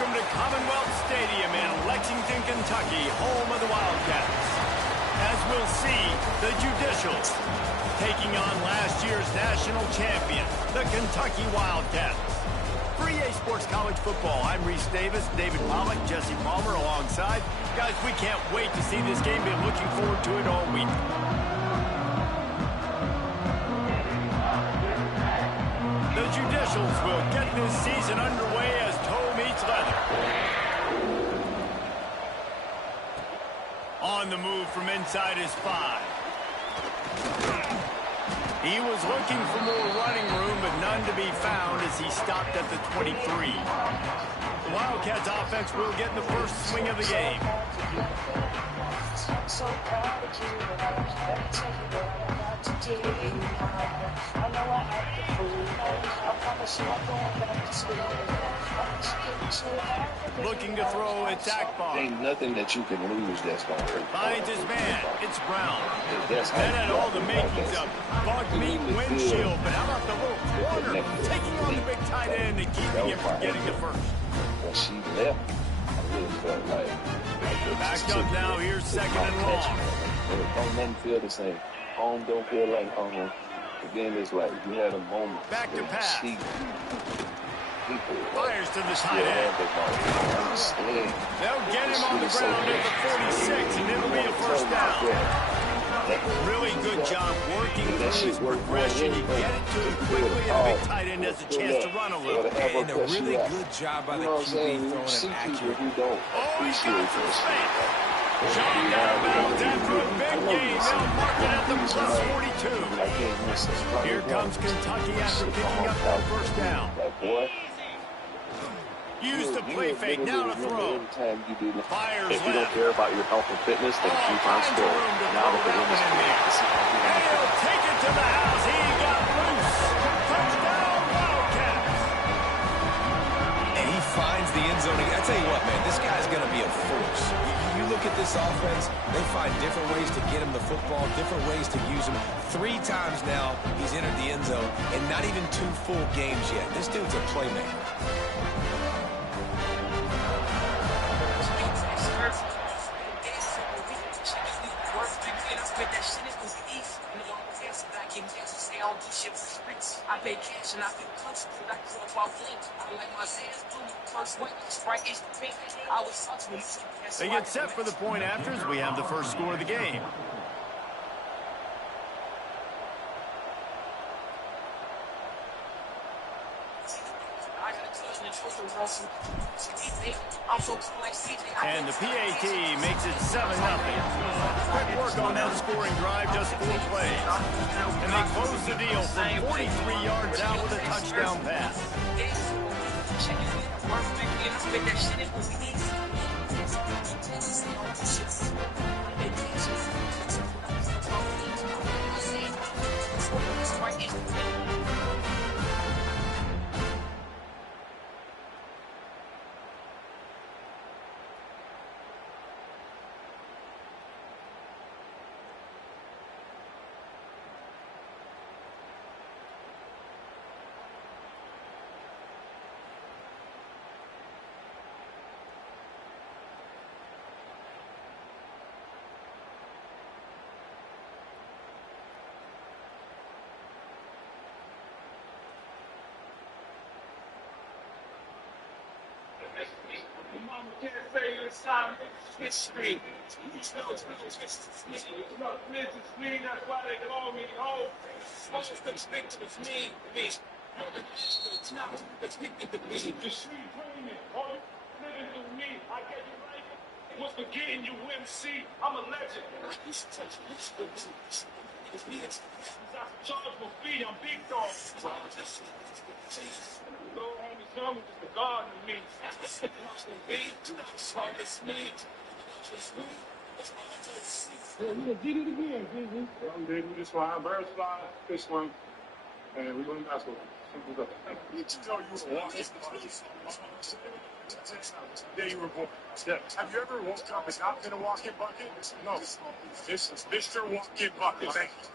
Welcome to Commonwealth Stadium in Lexington, Kentucky, home of the Wildcats. As we'll see, the Judicials taking on last year's national champion, the Kentucky Wildcats. For EA Sports College Football, I'm Reese Davis, David Pollock, Jesse Palmer alongside. Guys, we can't wait to see this game. Been looking forward to it all week. The Judicials will get this season underway as toe meets leather. On the move from inside his 5. He was looking for more running room, but none to be found as he stopped at the 23. The Wildcats offense will get the first swing of the game. So proud of you, but I was ready to tell you what I'm about to do. I know I have to prove. I promise you I'm going back to school. Looking to throw, it's Akbar. Ain't nothing that you can lose that's going to hurt. Finds his man. It's Brown. That's That had all the makings of bug meat windshield, but how about the little corner taking on the big tight end and keeping him from getting the first? When she left, I really felt like backed up now. Here's second and long. Don't nothing feel the same. Home don't feel like home. Again, it's like you had a moment. Back to pass. Fires to the tight end. They'll get him on the ground at the 46, and it'll be a first down. Really good job working through his progression. You get it to him quickly, and the big tight end has a chance to run a little. And a really good job by the QB throwing it accurate. Oh, he's got it for the span. John down bounds after a big game. They'll mark it at the plus 42. Here comes Kentucky after picking up that first down. Use the play fake, now to throw. Fires if you don't care about your health and fitness, then keep on scoring. Now that the win is coming. And he'll take it to the house. He got loose. Touchdown, Wildcats. And he finds the end zone. I tell you what, man, this guy's going to be a force. You look at this offense, they find different ways to get him the football, different ways to use him. 3 times now he's entered the end zone, and not even 2 full games yet. This dude's a playmaker. I pay cash and I feel comfortable. I can throw off links. I like my hands blue. First one, Sprite is the pink. I was such when they get set for the point after as we have the first score of the game. And the PAT makes it 7-0. Quick work on that scoring drive, just 4 plays. And they close the deal from 43 yards out with a touchdown pass. Mama can't say it's time to history. That's why they call me home. Most expect with me. It's not expected to be. The street dreaming. All you living through me. I get you right. What's forgetting you MC? I'm a legend. He's charged for fee. I'm big dog. Go home and come with the garden to me. We did it again, baby. We did this one, birds fly, fish one, and we're going to basketball. Simple as that. You know you were walking. There you were born. Have you ever woke up and not been a walk-in bucket? No. This is Mr. Walk-in Bucket. Thank you.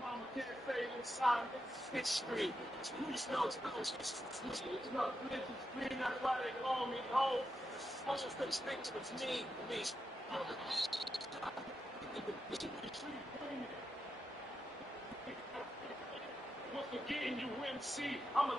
Mama can't fade inside history. Who's knows ghosts? Who's not religious green? That's why they call me home. Most of the things was me. Once again, you MC. I'm a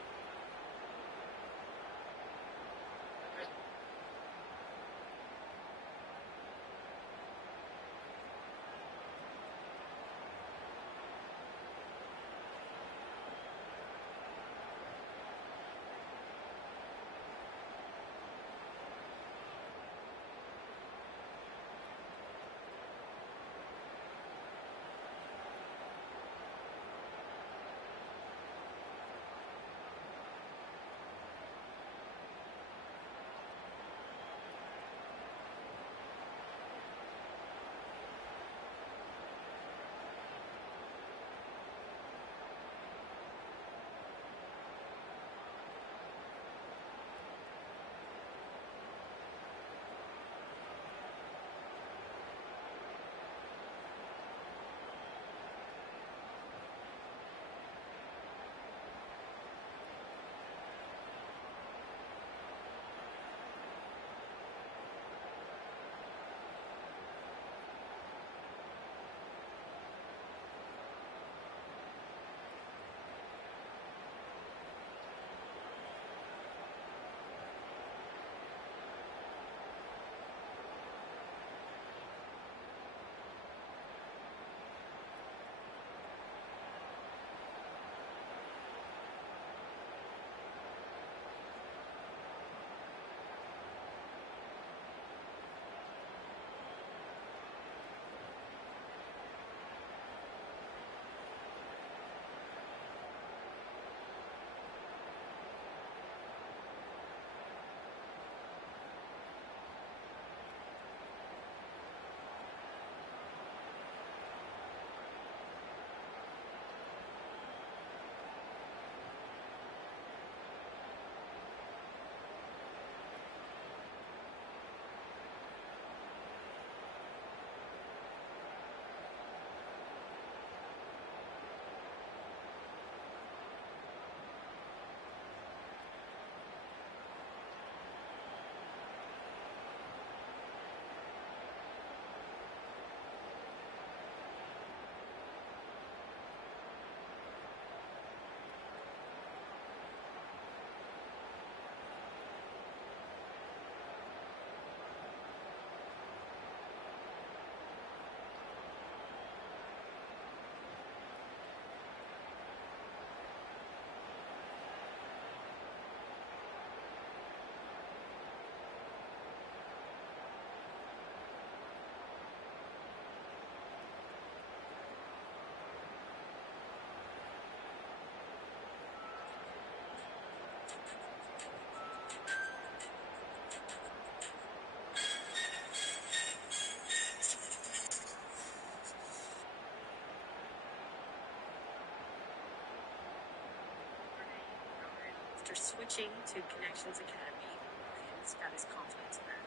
After switching to Connections Academy, Ryan's got his confidence back.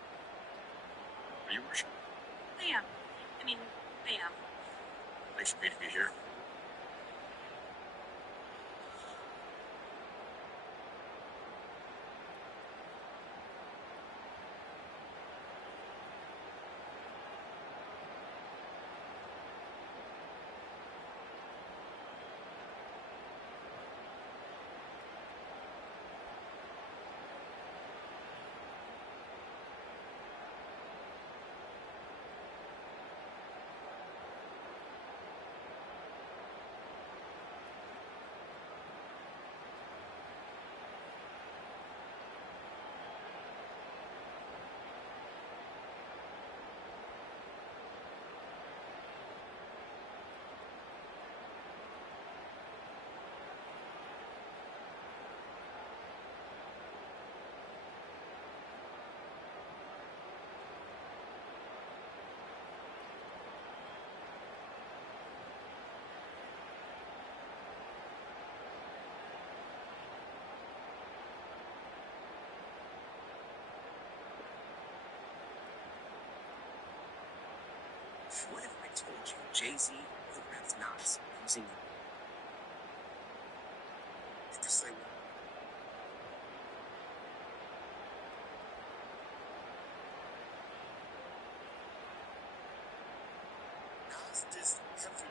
Are you rushing? I am. I am. Thanks for meeting me here. What if I told you Jay-Z raps Nas using did you say what? Nas just every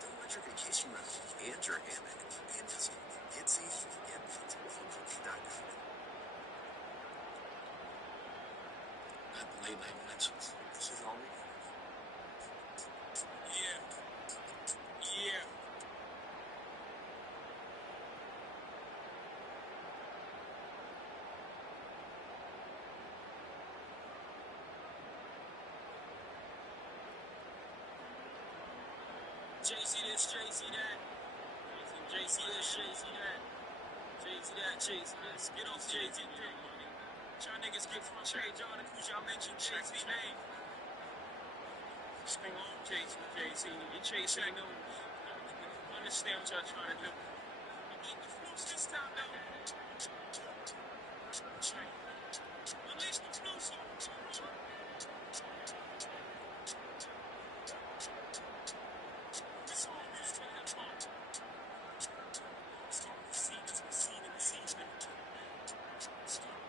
don't let your vacation rental and your hammock and just get safe and MUTD.com. Not the late night mentions. This is all we have. Yeah. Yeah. Jay-Z this, Jay-Z that. Jay-Z this, Jay-Z that. Jay-Z that, Jay-Z this. Get off Jay-Z thing. Y'all niggas get frustrated, y'all, because y'all mentioned Jay-Z name. Swing on Jay-Z. Your Jay-Z knows. Understand what y'all trying to do. You get the flows this time, though. Unleash the flow songs. It's all this to have fun. Start the scene, it's the scene in the season. Start.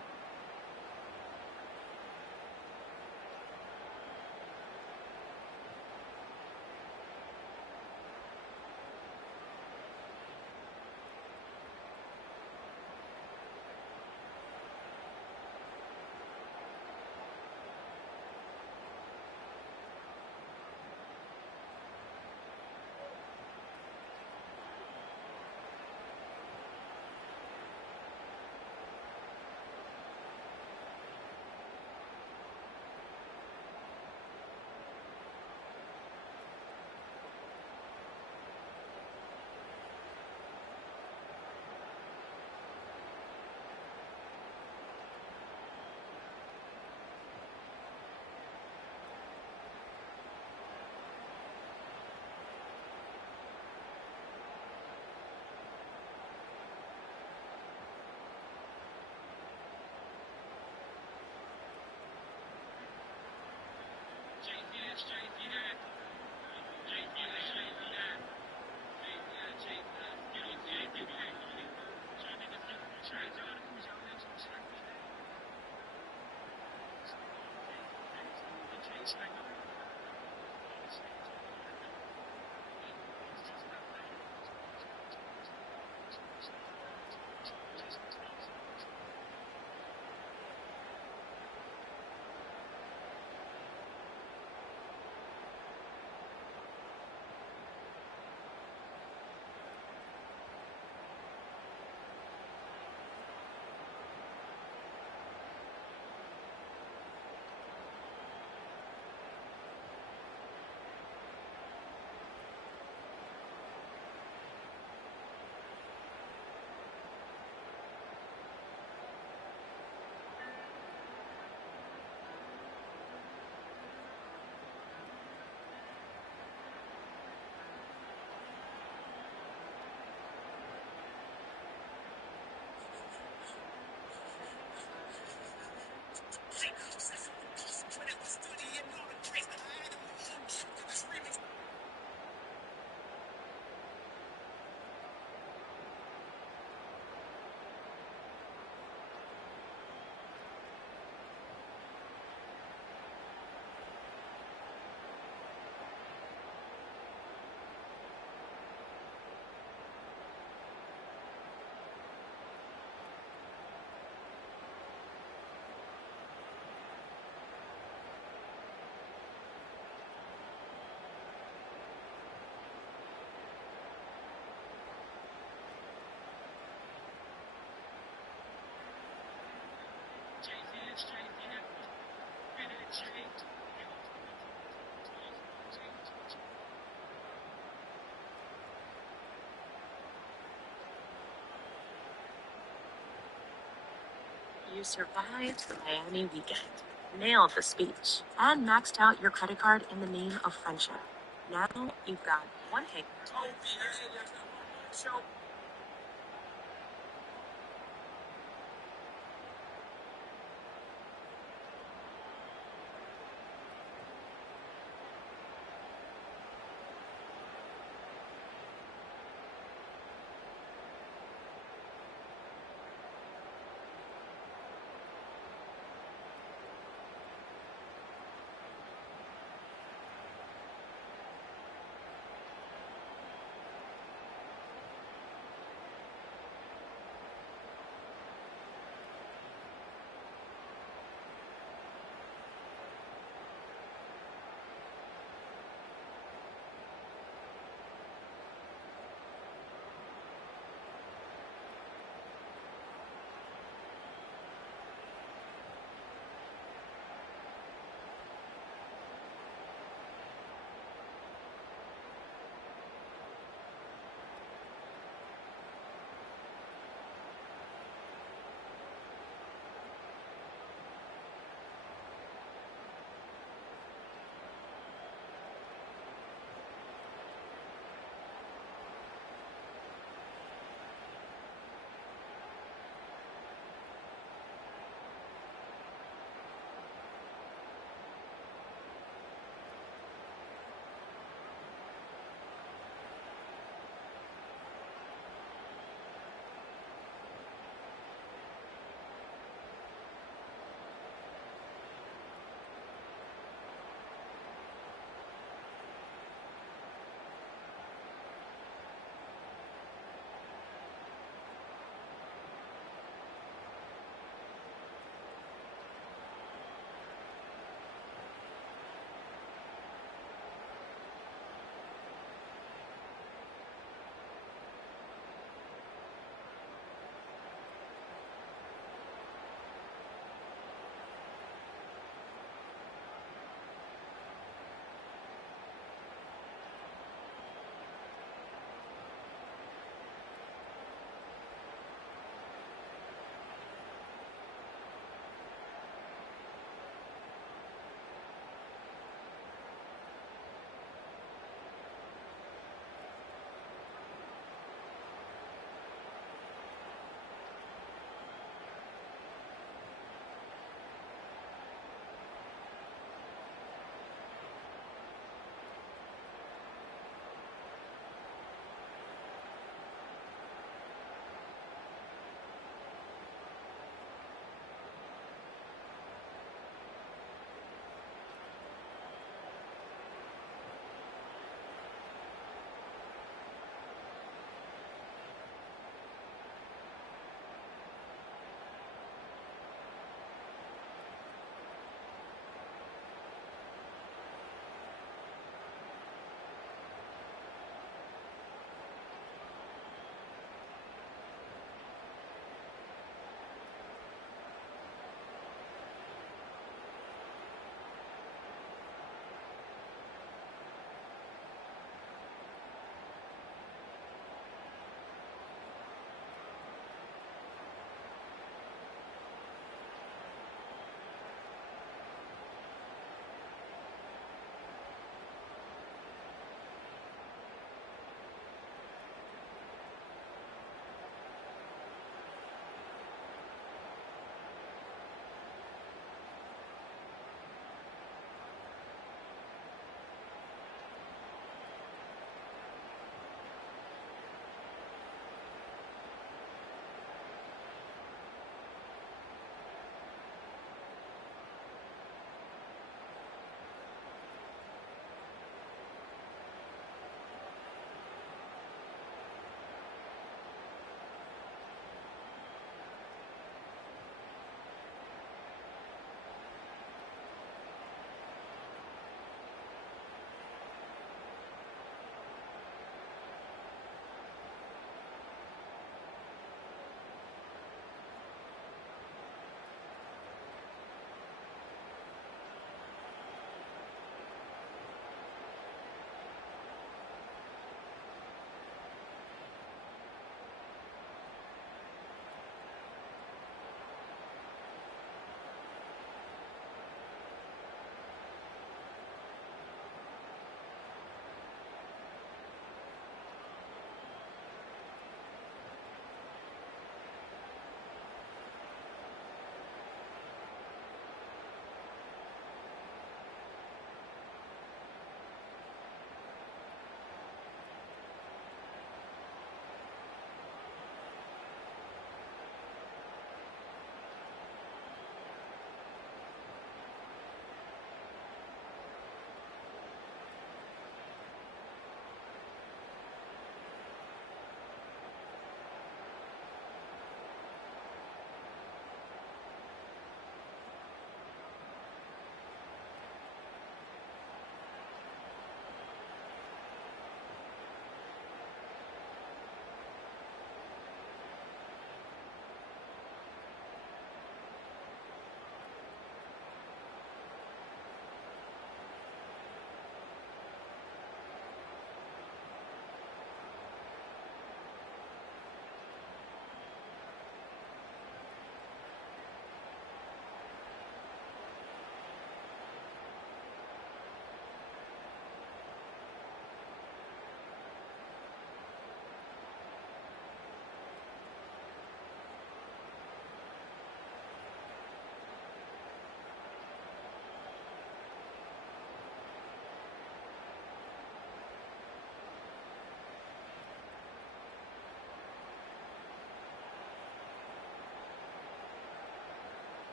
You survived the Miami weekend, nailed the speech, and maxed out your credit card in the name of friendship. Now you've got one hit.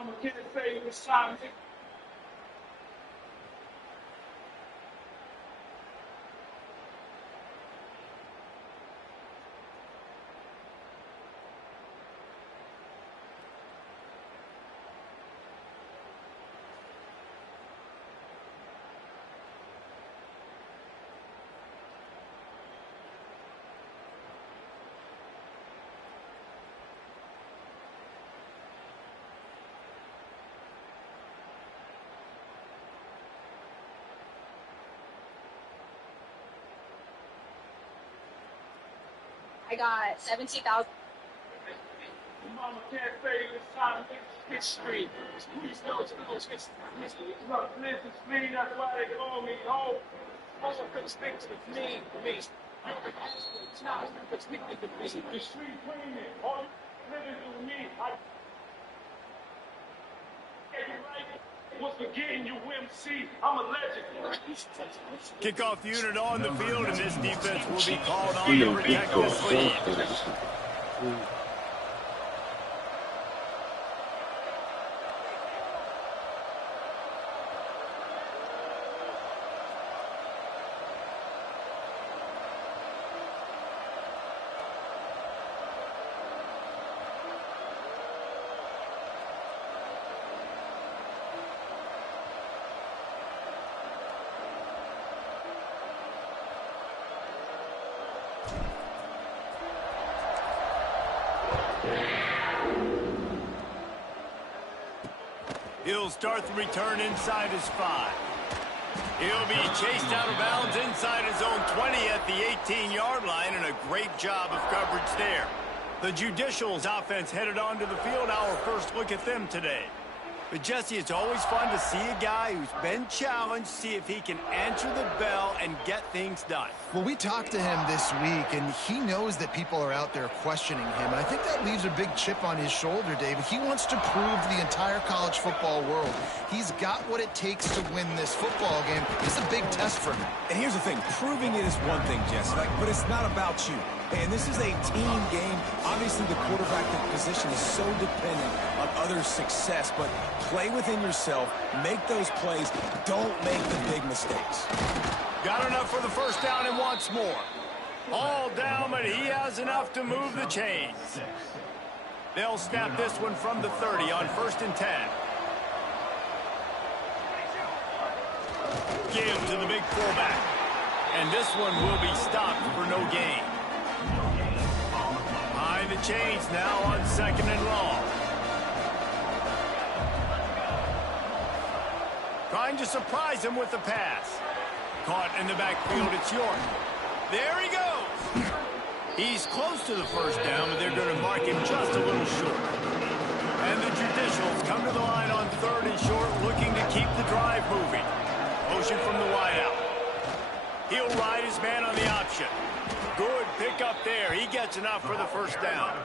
Mama can't say it was time. I got 17,000. Mama can't say it was time. History. Please don't history. Look, this is me. That's why they call me home. Also, perspective of me. It's not perspective of me. The street cleaning. All you living through me. I get you right. Once forgetting you MC, I'm a legend. Kickoff unit on the field, and this defense will be called on to protect this lead. He'll start the return inside his 5. He'll be chased out of bounds inside his own 20 at the 18-yard line, and a great job of coverage there. The Judicials offense headed onto the field. Our first look at them today. But, Jesse, it's always fun to see a guy who's been challenged, see if he can answer the bell and get things done. Well, we talked to him this week, and he knows that people are out there questioning him. And I think that leaves a big chip on his shoulder, David. He wants to prove to the entire college football world he's got what it takes to win this football game. It's a big test for him. And here's the thing. Proving it is one thing, Jesse, but it's not about you. And this is a team game. Obviously, the quarterback position is so dependent on others' success, but play within yourself, make those plays, don't make the big mistakes. Got enough for the first down and wants more. All down, but he has enough to move the chains. They'll snap this one from the 30 on 1st and 10. Give to the big fullback. And this one will be stopped for no gain. Behind the chains now on 2nd and long. Trying to surprise him with the pass. Caught in the backfield, it's York. There he goes. He's close to the first down, but they're going to mark him just a little short. And the Judicials come to the line on 3rd and short, looking to keep the drive moving. Motion from the wideout. He'll ride his man on the option. Good pick up there. He gets enough for the first down.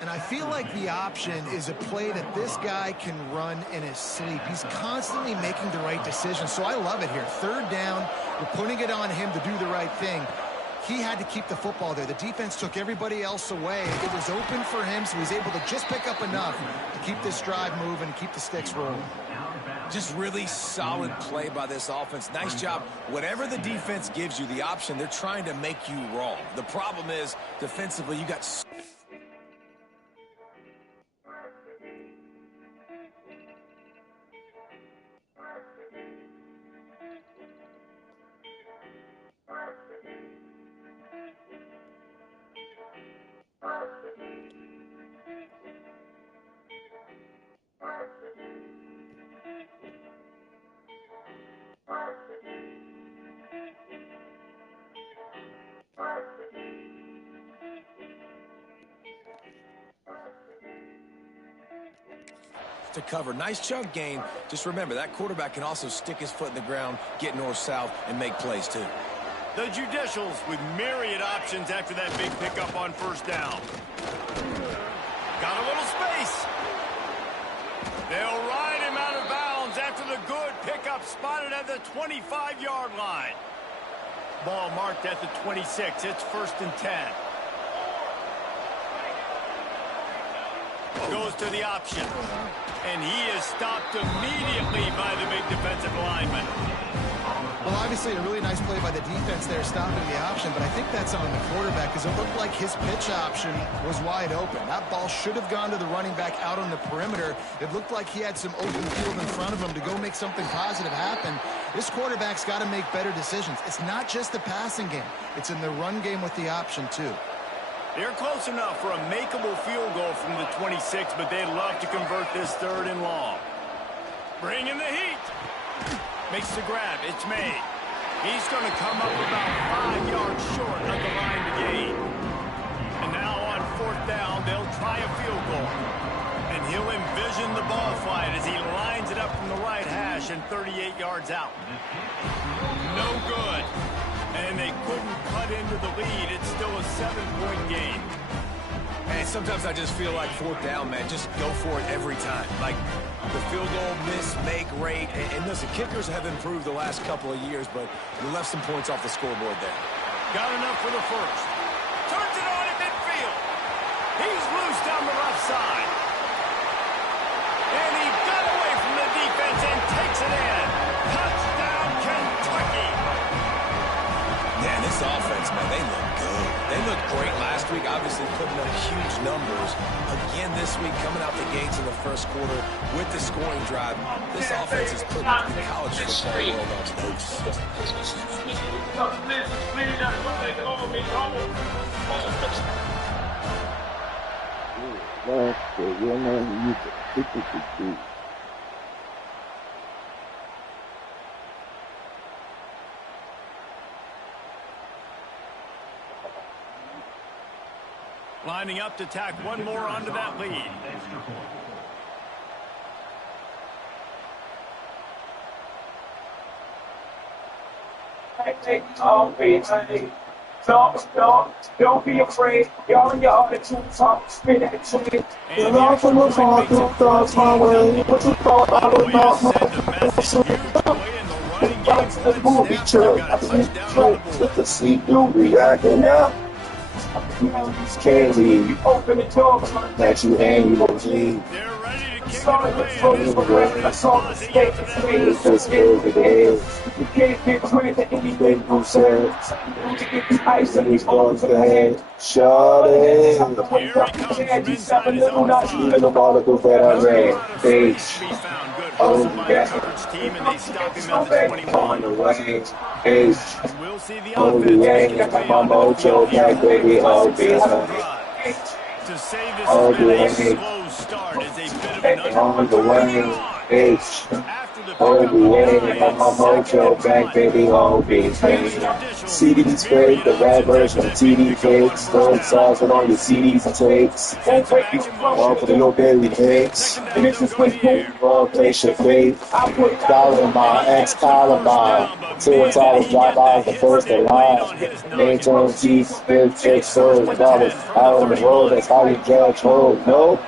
And I feel like the option is a play that this guy can run in his sleep. He's constantly making the right decision, so I love it here. 3rd down, we're putting it on him to do the right thing. He had to keep the football there. The defense took everybody else away. It was open for him, so he's able to just pick up enough to keep this drive moving and keep the sticks rolling. Just really solid play by this offense. Nice job. Whatever the defense gives you, the option, they're trying to make you wrong. The problem is, defensively, you got... to cover. Nice chunk gain. Just remember, that quarterback can also stick his foot in the ground, get north-south, and make plays too. The Judicials with myriad options after that big pickup on 1st down. Got a little space. They'll ride him out of bounds after the good pickup spotted at the 25-yard line. Ball marked at the 26. It's 1st and 10. Goes to the option. And he is stopped immediately by the big defensive lineman. Well, obviously a really nice play by the defense there, stopping the option, but I think that's on the quarterback because it looked like his pitch option was wide open. That ball should have gone to the running back out on the perimeter. It looked like he had some open field in front of him to go make something positive happen. This quarterback's got to make better decisions. It's not just the passing game. It's in the run game with the option, too. They're close enough for a makeable field goal from the 26, but they'd love to convert this 3rd and long. Bring in the heat. Makes the grab. It's made. He's going to come up about 5 yards short of the line to gain. And now on 4th down, they'll try a field goal. And he'll envision the ball flight as he lines it up from the right hash and 38 yards out. No good. And they couldn't cut into the lead. It's still a 7-point game. Man, sometimes I just feel like 4th down, man. Just go for it every time. Like the field goal miss, make rate. And listen, kickers have improved the last couple of years, but you left some points off the scoreboard there. Got enough for the first. Turns it on at midfield. He's loose down the left side. And he got away from the defense and takes it in. Touchdown, Kentucky. Man, this offense, man, they look good. They looked great last week, obviously putting up huge numbers. Again this week, coming out the gates in the first quarter with the scoring drive. This offense is putting the college football world on notice. Lining up to tack one more onto that lead. Don't be afraid. Y'all in your heart too tough. Spit it to me. The love from the heart, don't thoughts my way. What you thought I would not back to the movie trail. I think with the sleep, you'll be acting out. Can't leave. Open the door, that you and you won't leave. Sorry, I saw the state of me, so scared it is. You can't get credit to anything who says. You get the ice and these balls to the head. Shut it. Not even the articles that I read. H. Oh, yeah. On the way. H. Oh, yeah. Got my mojo back, baby. Oh, yeah. To say this has been a slow start is a bit of an on the way, H. Oh, yeah, got my mojo back, baby, oh, baby. CDs fake, the rap version of TD fakes. Throwing songs on all your CDs and takes. All for the no daily fakes. All place your faith. Dollar in my ex-Columbine. Till it's always drive by the first in line. Ain't on teeth, fifth, fake souls. Dollars out on the road, that's how you judge hold. No.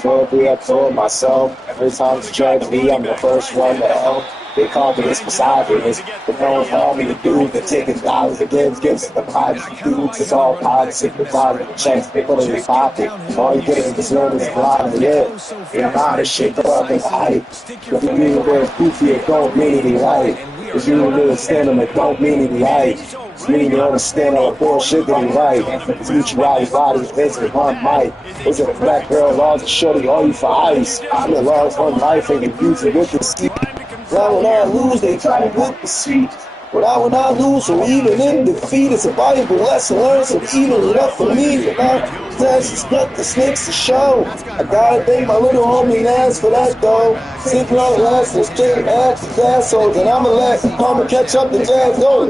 Probably I told myself, every time it's tragedy, I'm the first one to help. They call me this misogynist, but don't call me the dude that taking dollars against gifts the private dudes. It's all politics, the private checks, they put in your pocket. All you get is this learning is blind, yeah. You're not a shit, go up and hype. If you do there's goofy, it don't mean any right. If you don't understand them, it don't mean any right. It's me to understand all the bullshit that he right. It's mutuality bodies, visit one mic. Is it a black girl, laws, shorty, all you for ice? I'm in love, one life, and confusing with the seat. Now when I lose, they try to whip the seat. But I when I lose, so even in defeat, it's a valuable lesson learned, so even enough for me. And I suspect the snakes to show. I gotta thank my little homie Naz for that though. Sipping on the last and straight ass assholes, and I'ma let Karma catch up the jazz. No,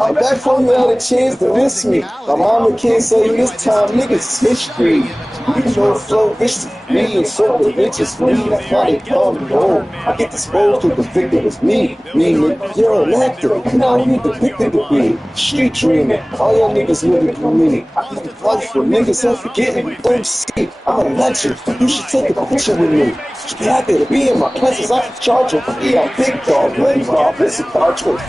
I'm back for you had a chance to miss me. My mama can't say you this time, niggas is history. You know, flow vicious me and so the bitches for me. That's why they call me home. I get disposed to the victim as me. Nigga, you're an actor. You know you depicted to be. Street dreaming. All y'all niggas living through me. I think the life for niggas are forgetting. You don't see. I'm a legend. You should take a picture with me. Should be happy to be in my presence. I can charge you for me. I'm big dog. Lame dog. This is parchment.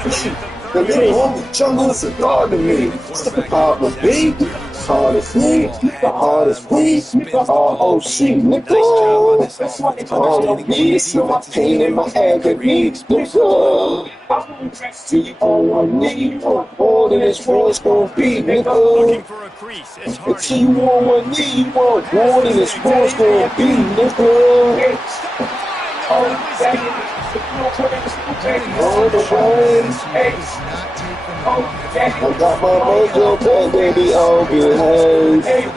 The little homie jungle is a dog to me. What's the problem, baby? hardest week, the hardest week, the ROC, nigga. All of me, so my pain and my agony, nigga. See, all I need, more than this world's gonna be, nigga. Looking for a crease. It's hard. See, you want one knee, you want more than this world's gonna be, nigga. On the way, I got my mojo back, baby, on behave.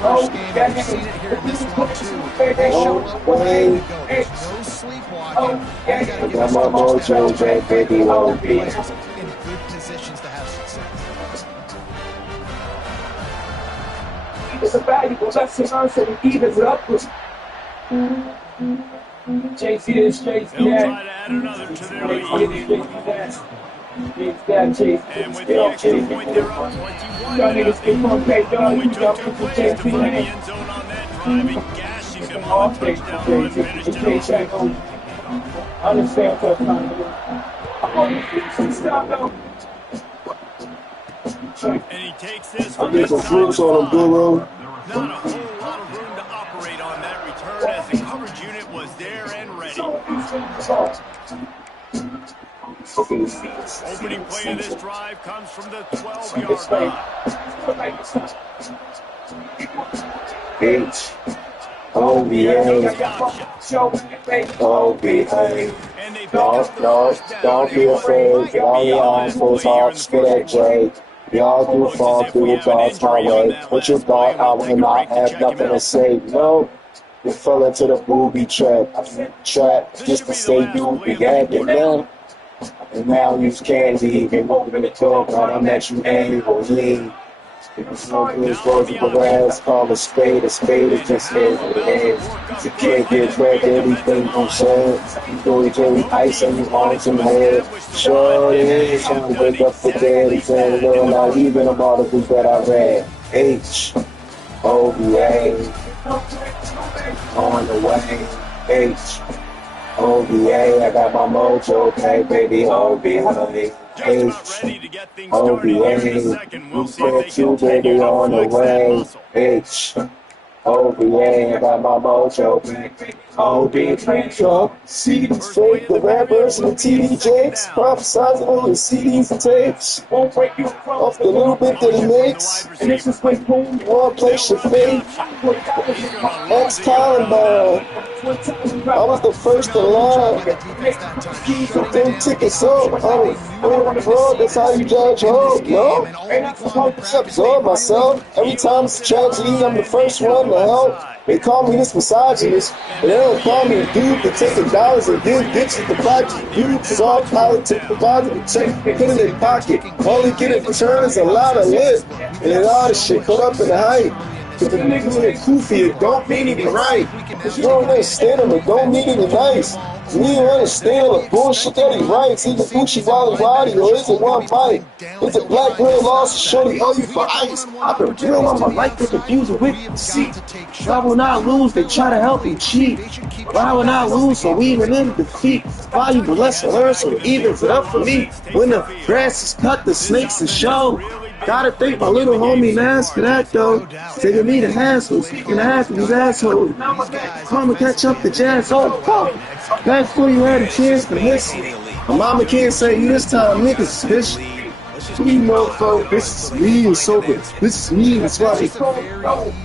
First game, and we've seen it here in this one too. They show up when they go. There's no sleepwalking. I got my mojo back, baby, on behave. In good positions to have success. It's a valuable lesson learned, so we evens it up. JC this, JC They'll that. try to add another to their lead. JC that, JC. And with the extra point, they're up 21. Y'all niggas get one pay, dog. We You took got 2 to put plays to JC find the in. end zone on that drive and gashing them on the touchdown run, finished it off. Understand what's going on. And he takes this I from get some fruits on them, Guru. not a whole lot of room to operate on that return as the coverage unit was there and ready. Opening play of this drive comes from the 12-yard line. H. O-B-A. O-B-A. And they pick Don't up the first down. be afraid. Get all your eyes closed off. Spit at Jay. Y'all do fall through God's highway. What you thought I would not have nothing to say? No. You fell into the booby trap. Trap just to stay you be acting now. And now you can't leave. And open the door, but I'm at you angrily. It's no good, goes to the ass, call a spade is just head for the head. You can't get back everything you said. You do it till ice on your arms and head. Sure it is, trying to wake up the dead. He's saying, no, not even the articles that I read. H, O-B-A, on the way. H, O-B-A, I got my mojo back, baby, O-B-A. Just ready to get things started O-B-A, here in a second. We'll see if they you, can take baby, it on the off that way. muscle. H, O-B-A, I got my mojo back. O-B-A, CDs fake, the rappers and the TDJs, prophesizing on the CDs and tapes. Off the little bit that he makes, and this is when boom, one place your fate. Ex-Columbine, I was the first in line. Them tickets up, I'm fraud, that's how you judge hope, no? I absorb myself, every time it's a tragedy, I'm the first one to help. They call me this misogynist, but they don't call me a dude that taking dollars and give bitches the project. Dudes all politics, deposit the check, put in their pocket. All they get in return is a lot of lip, and a lot of shit put up in the hype. Cause the niggas in the goofy, it don't mean it right. Cause you don't understand them, it don't mean it nice. You don't understand the bullshit that he writes. Is it Gucci Wally Wadi or is it one bite? Is it black girl lost shorty owe you for ice? I've been real on my life to confuse it with deceit. I will not lose, they try to help me cheat. But I will not lose, so even in defeat. Valuable lesson learned, so it evens it up for me. When the grass is cut, the snakes is show. Gotta thank my little homie Nas for that though. Taking me to hassles, and half of these assholes. Come and catch up the jazz. Oh, back before you had a chance to miss me. My mama can't say you this time, niggas fish. You know, folks, this is me and so this is me, that's why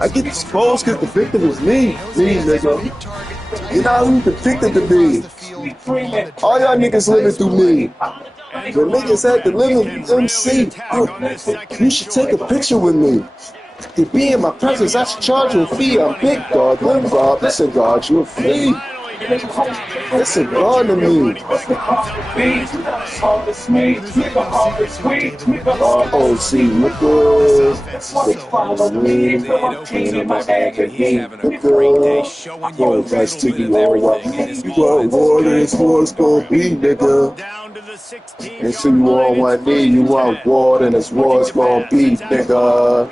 I get exposed because the victim is me. Me, nigga. You know who the victim to be. All y'all niggas living through me. The niggas had to live in MC. You should take a picture with me. To be in my presence, I should charge you a fee. I'm big dog, little dog. Listen, God, you a fee. Listen, God to me. ROC, nigga. Going back to you all what war is what's gonna be, nigga. And so you on one knee, you want war, and it's what's gonna be, nigga.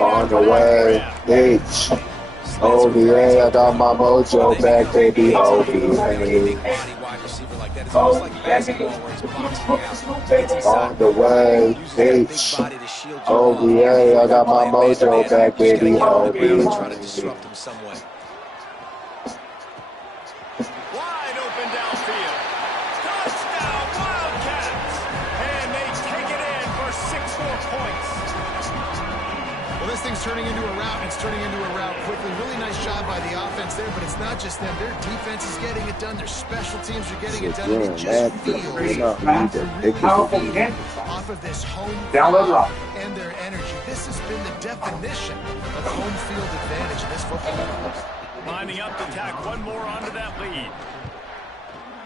On the way, H. O-B-A, I got my mojo back, baby, O-B-A. that. It's almost like basketball where he's boxing out. He gets inside On the way, uses that big H. body to shield you Oh, off. yeah, I got my Playing man-to-man, mojo back, you just got to baby. get on the Oh, ground and try to disrupt him some way. Wide open downfield. Touchdown, Wildcats! And they take it in for 6 more points. Well, this thing's turning into a rout, and it's turning into a rout quickly. Really nice job by the offense there, but it's not just them. Their defense is getting it done. Their special teams are getting it done. And it just feels really off of this home crowd and their energy. This has been the definition of home field advantage in this football game. Lining up to tack one more onto that lead.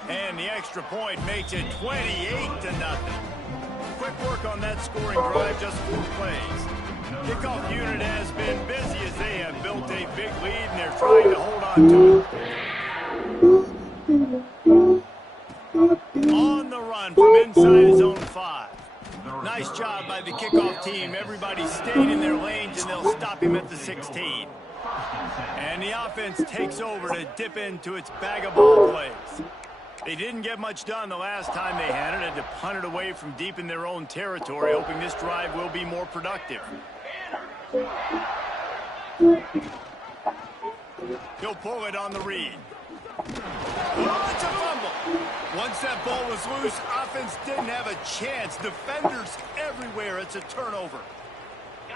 And the extra point makes it 28-0. Quick work on that scoring drive, just 4 plays. Kickoff unit has been busy as they have built a big lead, and they're trying to hold on to it. On the run from inside his own 5. Nice job by the kickoff team. Everybody stayed in their lanes, and they'll stop him at the 16. And the offense takes over to dip into its bag of ball plays. They didn't get much done the last time they had it. Had to punt it away from deep in their own territory, hoping this drive will be more productive. He'll pull it on the read. Oh, it's a fumble. Once that ball was loose, offense didn't have a chance. Defenders everywhere. It's a turnover.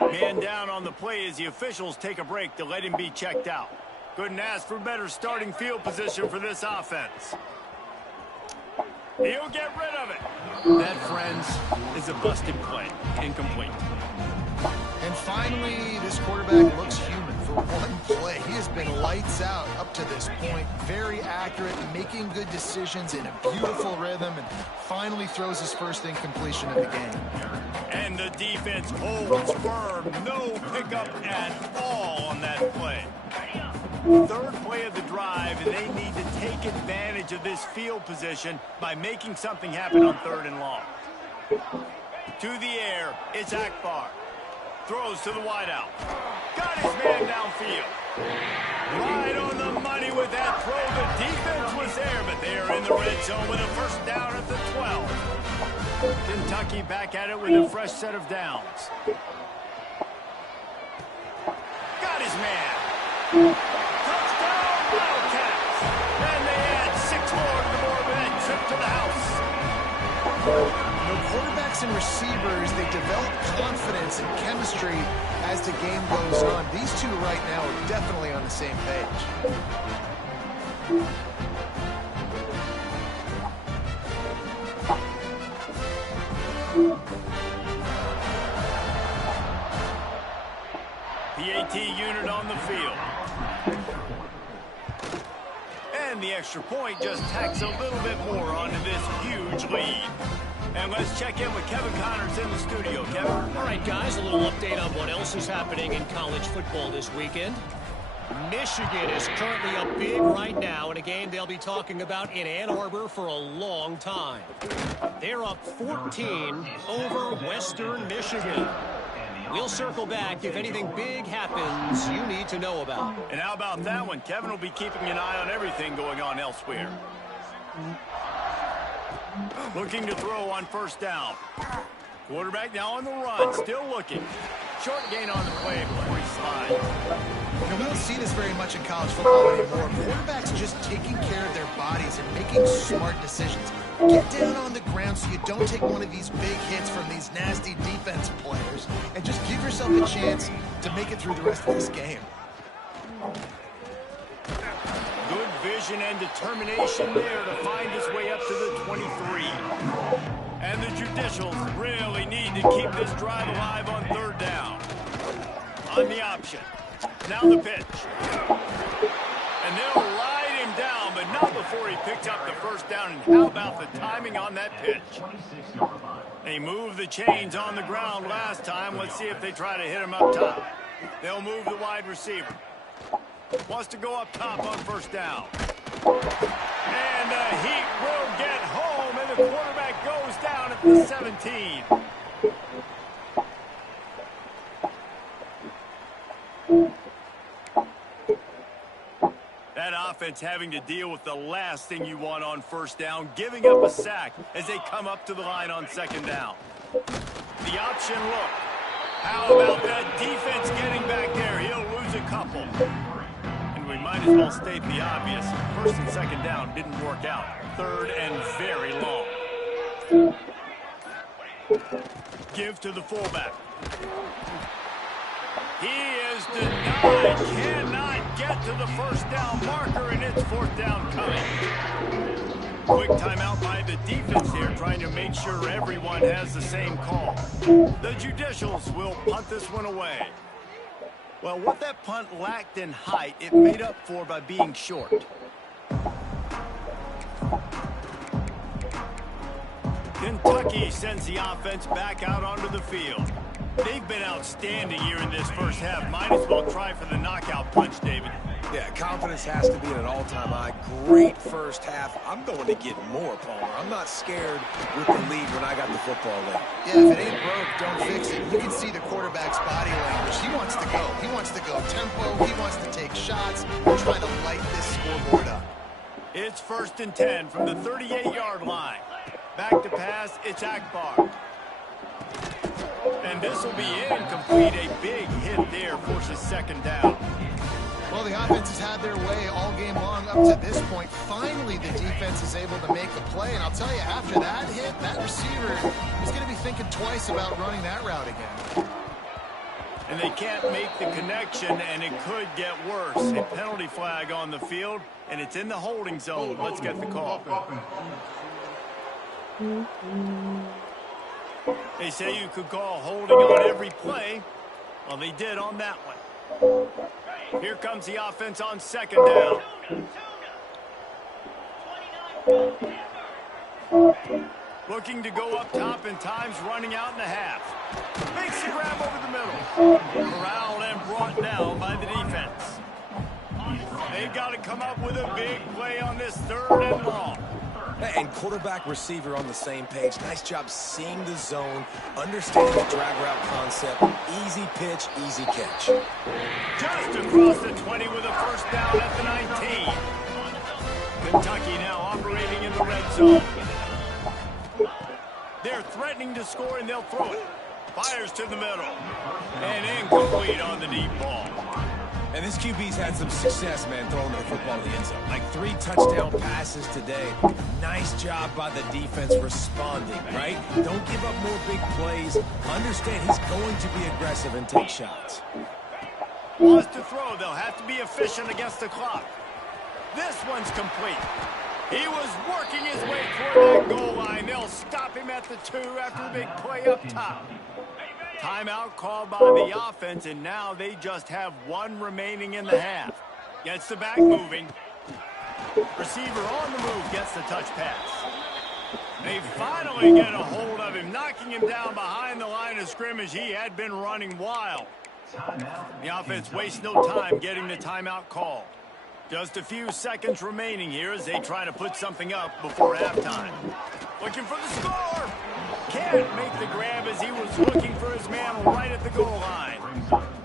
Man down on the play as the officials take a break to let him be checked out. Couldn't ask for better starting field position for this offense. He'll get rid of it. That, friends, is a busted play. Incomplete. And finally, this quarterback looks human for one play. He has been lights out up to this point. Very accurate, making good decisions in a beautiful rhythm, and finally throws his first incompletion of the game. And the defense holds firm. No pickup at all on that play. 3rd play of the drive, and they need to take advantage of this field position by making something happen on 3rd and long. To the air, it's Akbar. Throws to the wideout. Got his man downfield. Right on the money with that throw. The defense was there, but they are in the red zone with a first down at the 12. Kentucky back at it with a fresh set of downs. Got his man. Touchdown, Wildcats. And they add 6 more to the board with that trip to the house. The quarterbacks and receivers, they develop confidence and chemistry as the game goes on. These two right now are definitely on the same page. PAT unit on the field. And the extra point just tacks a little bit more onto this huge lead. And let's check in with Kevin Connors in the studio. Kevin? All right, guys, a little update on what else is happening in college football this weekend. Michigan is currently up big right now in a game they'll be talking about in Ann Arbor for a long time. They're up 14 over Western Michigan. We'll circle back if anything big happens you need to know about. And how about that one? Kevin will be keeping an eye on everything going on elsewhere. Looking to throw on first down. Quarterback now on the run, still looking. Short gain on the play before he slides. You know, we don't see this very much in college football anymore. Quarterbacks just taking care of their bodies and making smart decisions. Get down on the ground so you don't take one of these big hits from these nasty defense players, and just give yourself a chance to make it through the rest of this game. Good vision and determination there to find his way up to the 23. And the Judicials really need to keep this drive alive on 3rd down. On the option. Now the pitch. And they'll ride him down, but not before he picks up the first down. And how about the timing on that pitch? They moved the chains on the ground last time. Let's see if they try to hit him up top. They'll move the wide receiver. Wants to go up top on first down. And the Heat will get home, and the quarterback goes down at the 17. That offense defense having to deal with the last thing you want on first down, giving up a sack as they come up to the line on second down. The option look. How about that defense getting back there? He'll lose a couple. And we might as well state the obvious. First and second down didn't work out. Third and very long. Give to the fullback. He is denied. Cannot get to the first down marker, and it's fourth down coming. Quick timeout by the defense here, trying to make sure everyone has the same call. The Judicials will punt this one away. Well, what that punt lacked in height, it made up for by being short. Kentucky sends the offense back out onto the field. They've been outstanding here in this first half. Might as well try for the knockout punch, David. Yeah, confidence has to be at an all-time high. Great first half. I'm going to get more, Palmer. I'm not scared with the lead when I got the football late. Yeah, if it ain't broke, don't fix it. You can see the quarterback's body language. He wants to go. He wants to go tempo. He wants to take shots. We're trying to light this scoreboard up. It's 1st and 10 from the 38-yard line. Back to pass, it's Akbar. And this will be incomplete. A big hit there forces second down. Well, the offense has had their way all game long up to this point. Finally, the defense is able to make a play. And I'll tell you, after that hit, that receiver is going to be thinking twice about running that route again. And they can't make the connection, and it could get worse. A penalty flag on the field, and it's in the holding zone. Let's get the call. They say you could call holding on every play. Well, they did on that one. Here comes the offense on second down. Looking to go up top, and time's running out in the half. Makes the grab over the middle. Corralled and brought down by the defense. They've got to come up with a big play on this third and long. And quarterback receiver on the same page. Nice job seeing the zone, understanding the drag route concept. Easy pitch, easy catch. Just across the 20 with a first down at the 19. Kentucky now operating in the red zone. They're threatening to score, and they'll throw it. Fires to the middle. And incomplete on the deep ball. And this QB's had some success, man, throwing the football in the end zone. Like 3 touchdown passes today. Nice job by the defense responding, right? Don't give up more big plays. Understand he's going to be aggressive and take shots. Wants to throw. They'll have to be efficient against the clock. This one's complete. He was working his way toward that goal line. They'll stop him at the 2 after a big play up top. Timeout called by the offense, and now they just have 1 remaining in the half. Gets the back moving. Receiver on the move gets the touch pass. They finally get a hold of him, knocking him down behind the line of scrimmage. He had been running wild. The offense wastes no time getting the timeout call. Just a few seconds remaining here as they try to put something up before halftime. Looking for the score. Can't make the grab as he was looking for his man right at the goal line.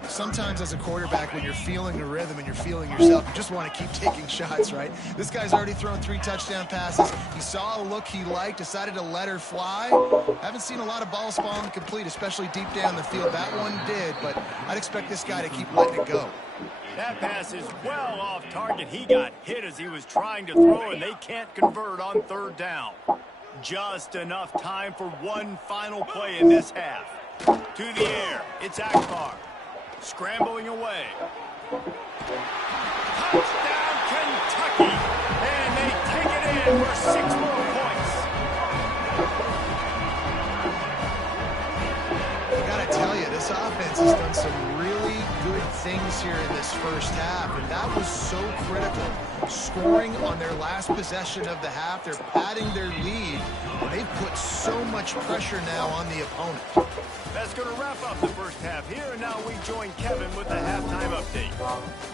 Sometimes as a quarterback, when you're feeling the rhythm and you're feeling yourself, you just want to keep taking shots, right? This guy's already thrown 3 touchdown passes. He saw a look he liked, decided to let her fly. Haven't seen a lot of balls falling complete, especially deep down the field. That one did, but I'd expect this guy to keep letting it go. That pass is well off target. He got hit as he was trying to throw, and they can't convert on third down. Just enough time for one final play in this half. To the air, it's Akbar. Scrambling away. Touchdown, Kentucky! And they take it in for 6 more points. I gotta tell you, this offense has done some really good things here in this first half, and that was so critical. Scoring on their last possession of the half, they're padding their lead, and they've put so much pressure now on the opponent. That's going to wrap up the first half here, and now we join Kevin with the halftime update.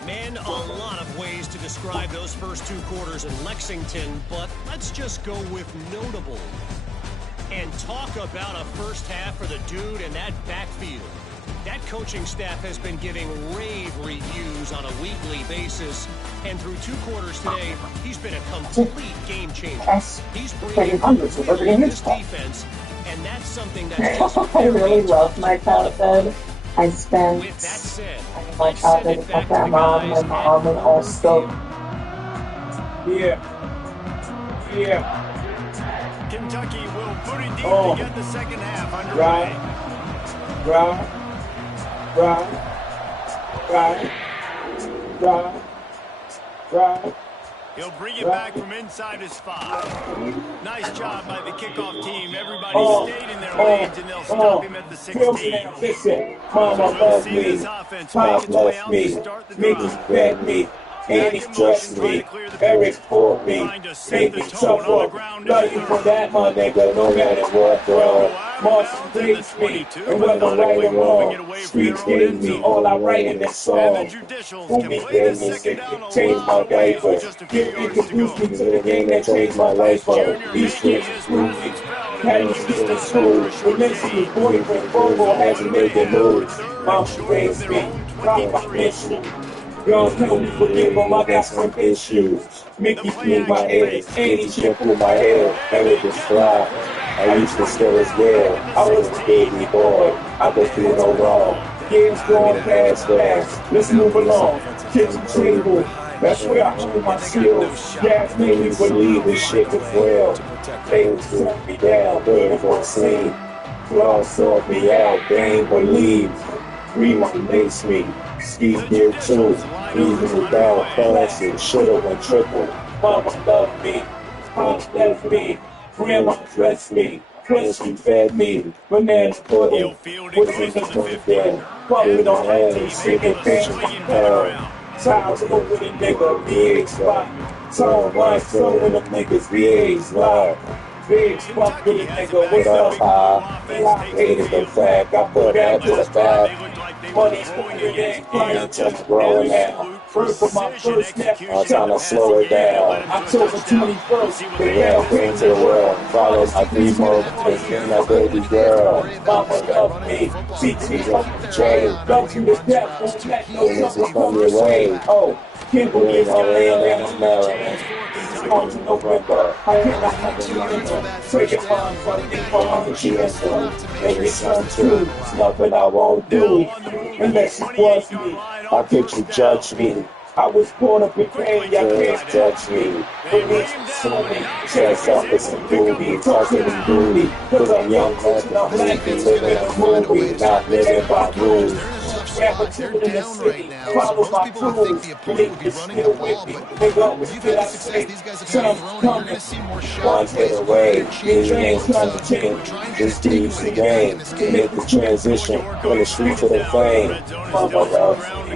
Man, a lot of ways to describe those first 2 quarters in Lexington, but let's just go with notable. And talk about a first half for the dude in that backfield. That coaching staff has been giving rave reviews on a weekly basis, and through 2 quarters today, he's been a complete game changer. He's bringing this defense, and that's something that's just I really love my childhood. I spent with that said, my childhood with my grandma, my mom, and also Kentucky will put it deep to get the second half underway. He'll bring it back from inside his 5. Nice job by the kickoff team. Everybody stayed in their lanes, and they'll stop him at the 16. Listen, Mama loves me, Pop loves me, Mickey fed me, Annie dressed me, Eric for me, made me tougher. Love you for that, my nigga, no matter what, bro. Marshall dates me, and whether right or wrong, streets gave me all I write in this song. Who me gave me, changed my diaper. Give me, introduce me to the game that changed my life. These streets is moving. Katty skipped to school. Remember his boyfriend, Bobo, hasn't made the moves. Mom, she raised me. Rock my mission. Girls tell me forgive them, I got some issues. Mickey clean my head, Annie shampoo my hair, Eric is fly. I used to still as well. I was a baby boy, I could feel no wrong. Games going fast. Let's move along. Kitchen table, that's where I hold my skills. Gas made me believe this shit was real. They was turn me down, but it won't seem. Claws saw me out, they ain't believe. Rewind makes me. Ski gear too, easily down classic, should've went triple. Mama loved me, Pop left me, Grandma dressed me, Prince fed me, banana pudding, what's in the food there? Bumping on hands, singing pictures of hell. Tiles over the nigga, VA spot. Tone one, so when the niggas VA slide. Big spot with the nigga, what's up, I hated the fact, I put that to the back. Money's moving in, clients just growing out. First of my first snap, I'm trying to slow it down. October 21st, the hell came to the world. Follow my 3 months, and my baby girl. Mama love me, CT on the chain. Don't you to death, don't let no something come your way. Oh, Kimberly is on land and Maryland. On to November, I cannot have you remember. Take it on from me, for she has done. Maybe some too, it's nothing I won't do. Unless you was me, how could you judge me? I was born up in pain, y'all can't touch me. Release me, sue me, chest office and do me, talking and do me. Cause I'm young, and I'm black and living a movie, not living by rules. Rapper to the city, follow my tools, believe you still with me. Nigga, what did I say? Some coming, one hit away, these ain't trying to change. Just keeps the game, to make the transition from the street to the fame. Mama loves me.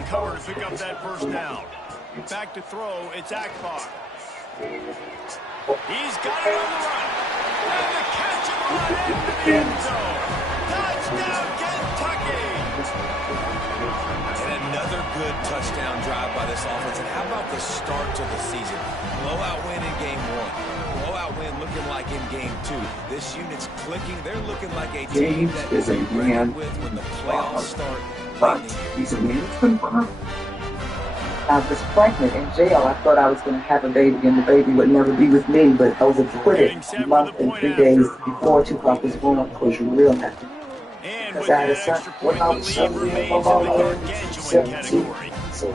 Back to throw, it's Akbar. He's got it on the run. And the catch and run into the end zone. Touchdown, Kentucky! And another good touchdown drive by this offense. And how about the start to the season? Blowout win in game 1. Blowout win looking like in game 2. This unit's clicking. They're looking like a team that is a man with when the playoffs start. but he's a man confirmed. I was pregnant in jail. I thought I was going to have a baby, and the baby would never be with me, but I was acquitted a month and 3 days before Tupac was born. I was real happy. Because I had a son when I was 17, my mom was 17. So,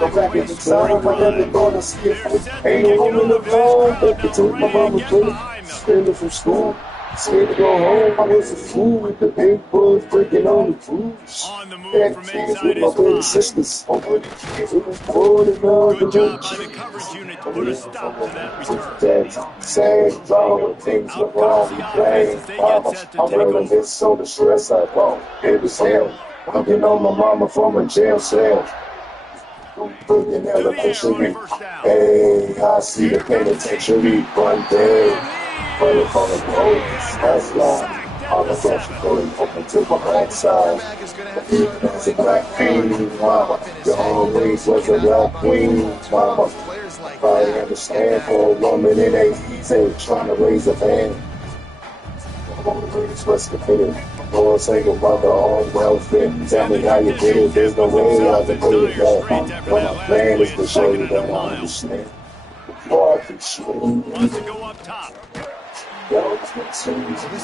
go back in the time, my never gonna skip. Ain't no home in the car, but to take my mama to stealing from school. Scared to go home, I was a fool with the big boys breaking on the tools. Had kids with my baby sisters. Over the kids with the board and all the jokes. Sad, all the things were wrong. I'm running this so the stress I bought. It was hell. I'm getting on my mama from a jail cell. Looking at the hey, I see the penitentiary one day. Running from the police, that's line. All the fresh going open to my backside. Even as a black queen, mama. Your own race was a black queen, mama. I understand for a woman it ain't easy trying to raise a man. The race was committed. Lord, save about their own welfare. Tell me how you did it, there's no way I can pay it back. But my plan is to show you that I understand. Before I can show you. Wants to go up top. Well, this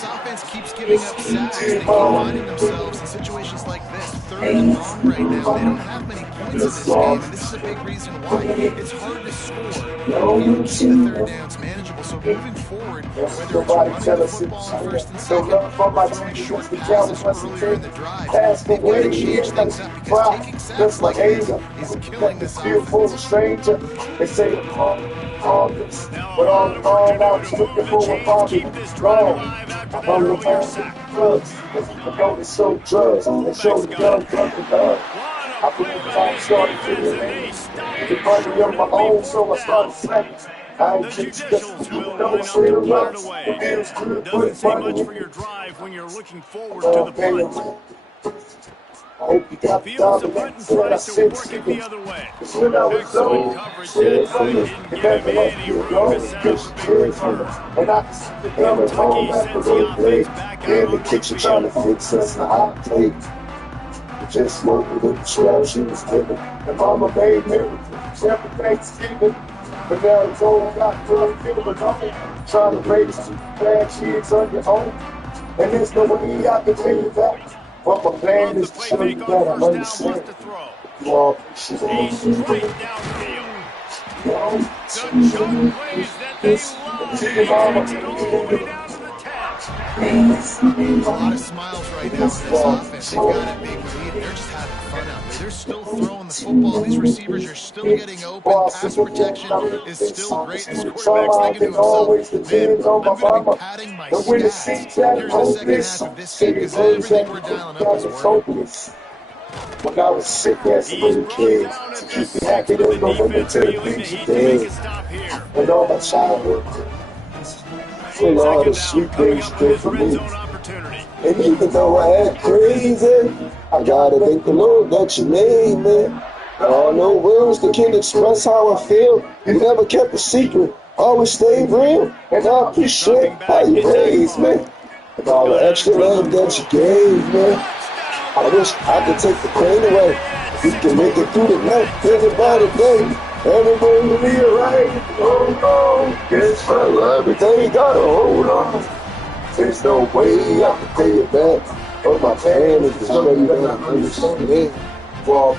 offense keeps giving up sacks. They keep finding themselves in situations like this. Third and long right now. They don't have many points in this game, and this is a big reason why. It's hard to score if you don't keep the third downs manageable. So moving forward, whether it's running the football on first and second or throwing short passes earlier in the drive, they've got to change things up because taking sacks like this is killing this offense. Stranger, they say the Congress, but all out looking for a party. Wrong. I'm the person drugs. I know they sold drugs. They showed the young drug and love. I believe time started to remain. The money of my own, so I started slapping. I ain't just don't say the runs. The bills good, Doesn't say much for your drive when you're looking forward to the punt. I hope you got the dominance that I said to you. Because when I was low, said something, you never let me alone. Because you cared for me. And I can see the hell at home after the play. In the kitchen trying to fix us a hot plate. Just smoking with the 12 she was giving. And mama made miracles every Thanksgiving. But now it's all got to a feeling trying to raise two bad kids on your own. And there's no way I can pay you back. But my plan is to show you that I understand. You all appreciate it. He's straight downfield. The jump plays that they love. He takes it all the way down to the 10. A lot of smiles right now for this offense. They've got a big lead. They're just having fun out there. They're still throwing the football. These receivers are still getting open. Pass protection is still great. This quarterback's thinking to himself, man, I'm going to be padding my stats. Here's the second half of this game because everything we're dialing up is working. When I was sick as a little kid, to keep me happy, there's no limit to the things you did. And all my childhood, full of all the sweet things you did for me. And even though I act crazy, I gotta thank the Lord that you made me. There are no words that can express how I feel. You never kept a secret, always stayed real. And I appreciate how you raised me. And all the extra love that you gave me. I wish I could take the pain away. We can make it through the night, everybody day. Everything will be alright. Oh no, it's for love, everything gotta hold on. There's no way I can pay it back. But my plan is to show you that I understand. Well,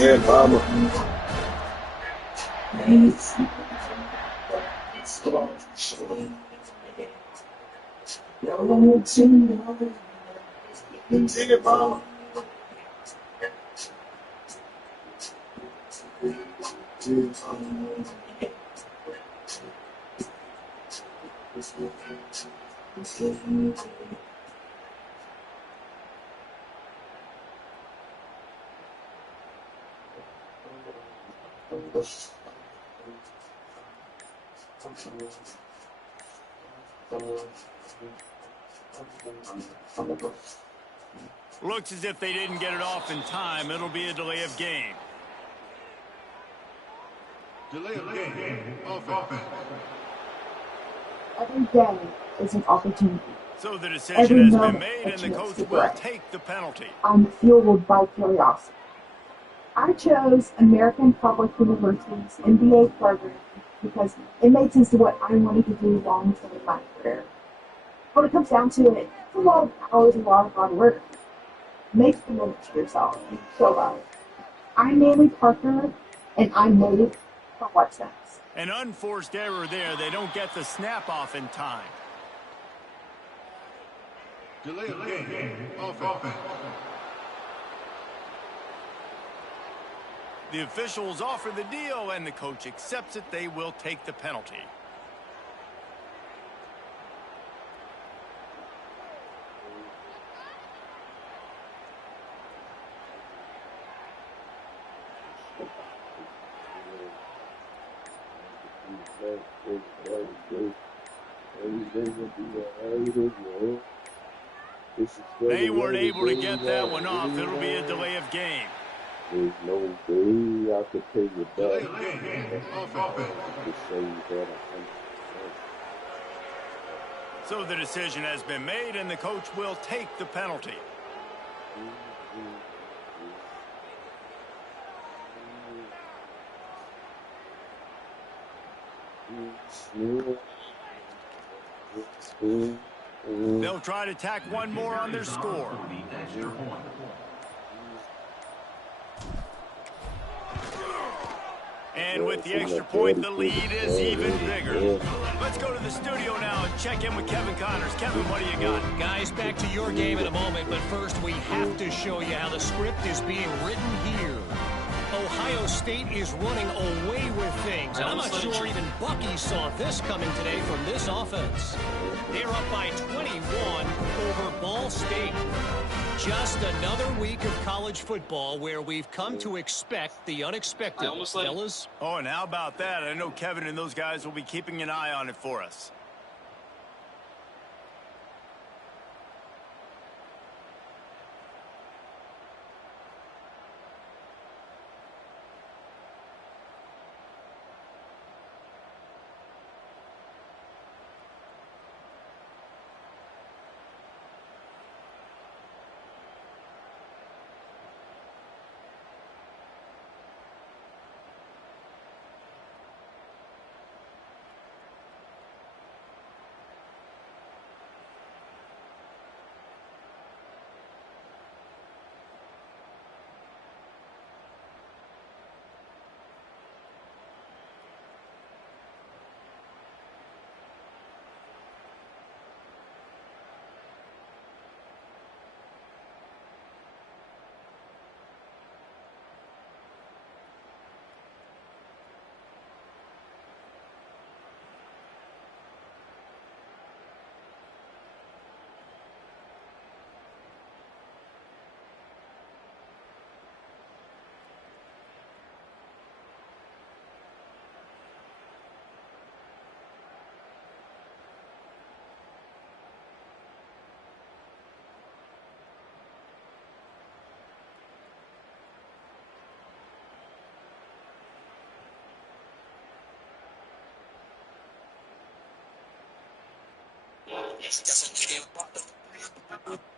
yeah, mama. Take it, mama. Looks as if they didn't get it off in time. It'll be a delay of game. Delay of game. Offense. Every day is an opportunity. So the decision has been made, and the coach will take the penalty. I'm fueled by curiosity. I chose American Public University's MBA program because it made sense to what I wanted to do long term in my career. When it comes down to it, it's a lot of hours and a lot of hard work. Make commitment to yourself and show up. I'm Manley Parker, and I'm made for what's next. An unforced error there. They don't get the snap off in time. Delay of game. Offense. The officials offer the deal, and the coach accepts it. They will take the penalty. They weren't able to get that one off. It'll be a delay of game. There's no way I could pay you back. Delay of game. Offense. To show you that I understand. So the decision has been made, and the coach will take the penalty. They'll try to tack one more on their score. And with the extra point, the lead is even bigger. Let's go to the studio now and check in with Kevin Connors. Kevin, what do you got? Guys, back to your game in a moment, but first we have to show you how the script is being written here. Ohio State is running away with things, and I'm not sure even Bucky saw this coming today from this offense. They're up by 21 over Ball State. Just another week of college football where we've come to expect the unexpected, fellas. Oh, and how about that? I know Kevin and those guys will be keeping an eye on it for us.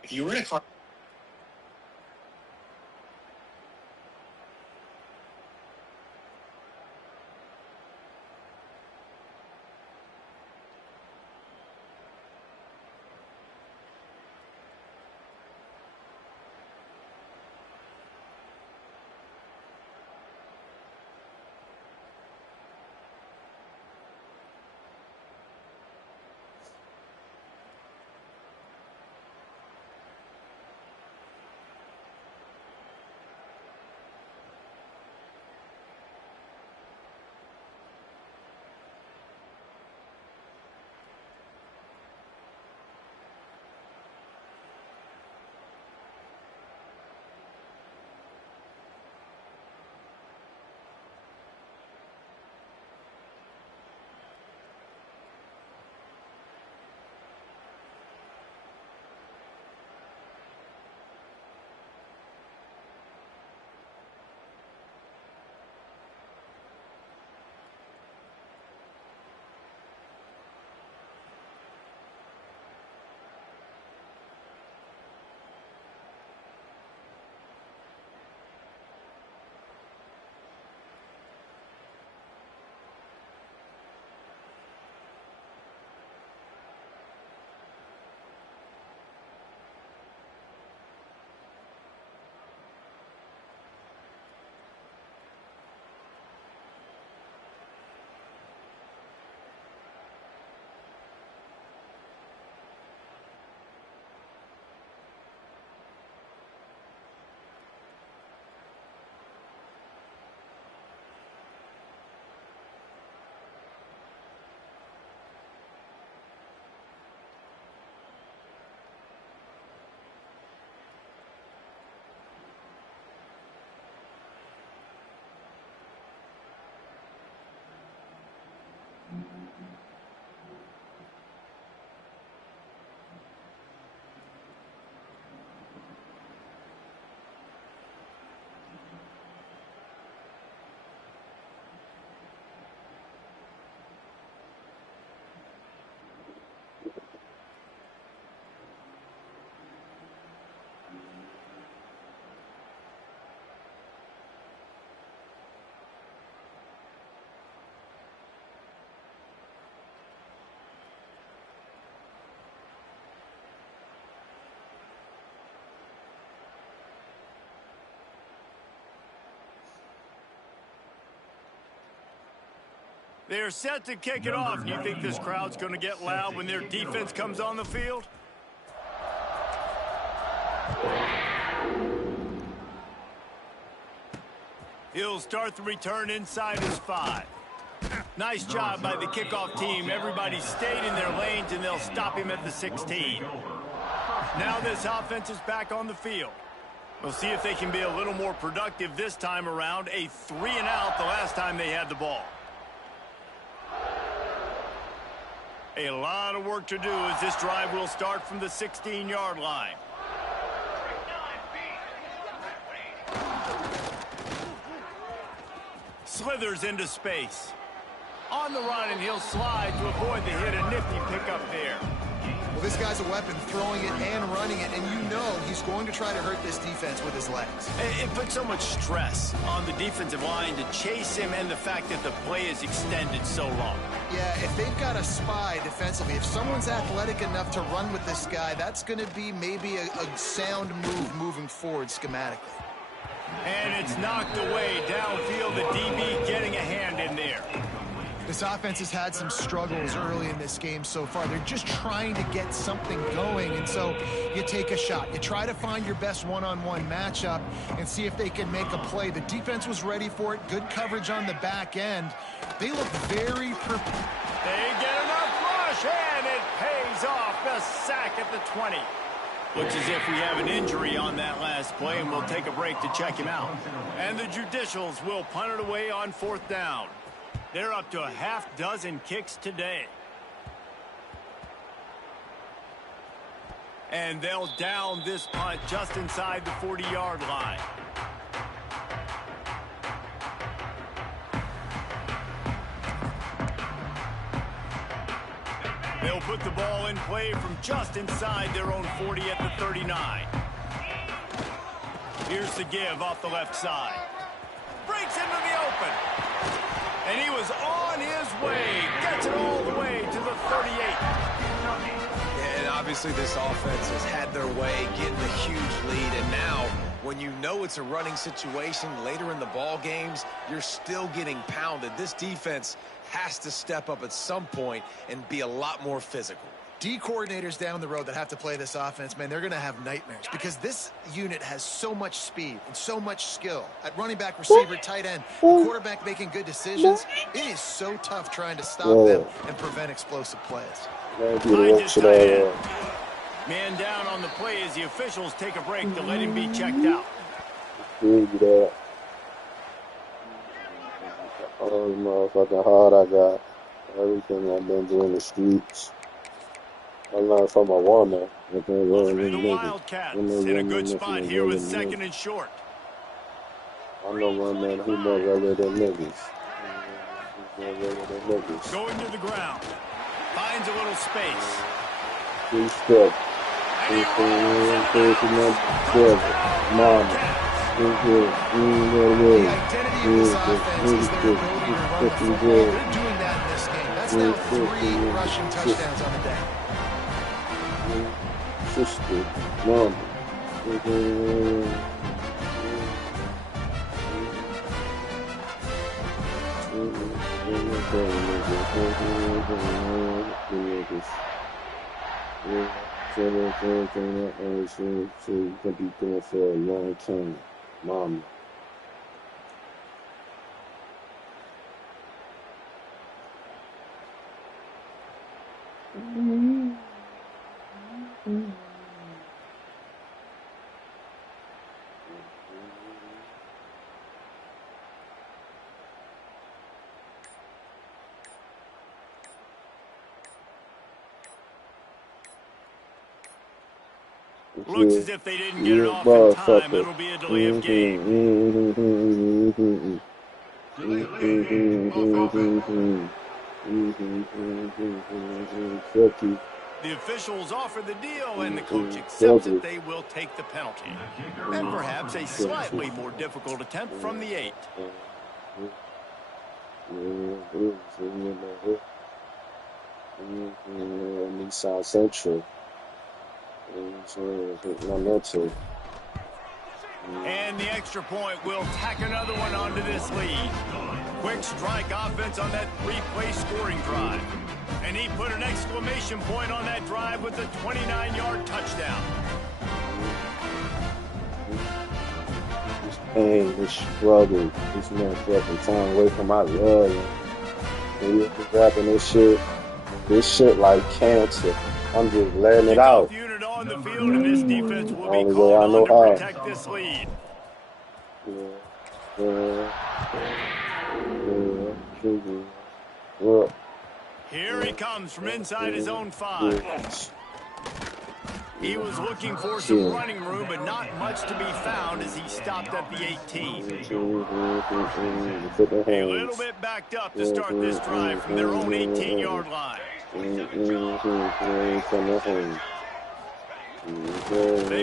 If you were in a car. They're set to kick it off. You think this crowd's going to get loud when their defense comes on the field? He'll start the return inside his 5. Nice job by the kickoff team. Everybody stayed in their lanes, and they'll stop him at the 16. Now this offense is back on the field. We'll see if they can be a little more productive this time around. A 3-and-out the last time they had the ball. A lot of work to do as this drive will start from the 16-yard line. Slithers into space. On the run, and he'll slide to avoid the hit. A nifty pickup there. Well, this guy's a weapon, throwing it and running it, and you know he's going to try to hurt this defense with his legs. It puts so much stress on the defensive line to chase him, and the fact that the play is extended so long. Yeah, if they've got a spy defensively, if someone's athletic enough to run with this guy, that's going to be maybe a sound move moving forward schematically. And it's knocked away downfield. The DB getting a hand in there. This offense has had some struggles early in this game so far. They're just trying to get something going, and so you take a shot. You try to find your best one-on-one matchup and see if they can make a play. The defense was ready for it. Good coverage on the back end. They look very prepared. They get enough rush, and it pays off. The sack at the 20. Looks as if we have an injury on that last play, and we'll take a break to check him out. And the Judicials will punt it away on 4th down. They're up to a half-dozen kicks today. And they'll down this punt just inside the 40-yard line. They'll put the ball in play from just inside their own 40 at the 39. Here's the give off the left side. Breaks into the open. And he was on his way. Gets it all the way to the 38. And obviously this offense has had their way, getting a huge lead. And now, when you know it's a running situation later in the ball games, you're still getting pounded. This defense has to step up at some point and be a lot more physical. D coordinators down the road that have to play this offense, man, they're going to have nightmares because this unit has so much speed and so much skill at running back, receiver, tight end, quarterback making good decisions. It is so tough trying to stop them and prevent explosive plays. Man down on the play as the officials take a break to let him be checked out. Oh, motherfucking hard I got. Everything I've been doing in the streets. I learned from a woman. The Wildcats in a good spot here with 2nd and short. I know one man who more regular than niggas. Going to the ground. Finds a little space. Three step. Mom. The identity of this offense is their ability to run the football. They're doing that in this game. That's now 3 rushing touchdowns on the day. Sister, mom. So you can be doing for a long time, mom. Looks as if they didn't get it off in time. It'll be a delay of game. The officials offer the deal, and the coach accepts that they will take the penalty. And perhaps a slightly more difficult attempt from the 8. South Central. And the extra point will tack another one onto this lead. quick strike offense on that 3-play scoring drive. And he put an exclamation point on that drive with a 29-yard touchdown. This pain, this struggle, this motherfucking time away from my love. When you're rapping this shit like cancer. I'm just letting it out. Unit on the field, and this defense will be Only called way I know on to how. protect this lead. Here he comes from inside his own 5. He was looking for some running room, but not much to be found as he stopped at the 18. A little bit backed up to start this drive from their own 18-yard line. They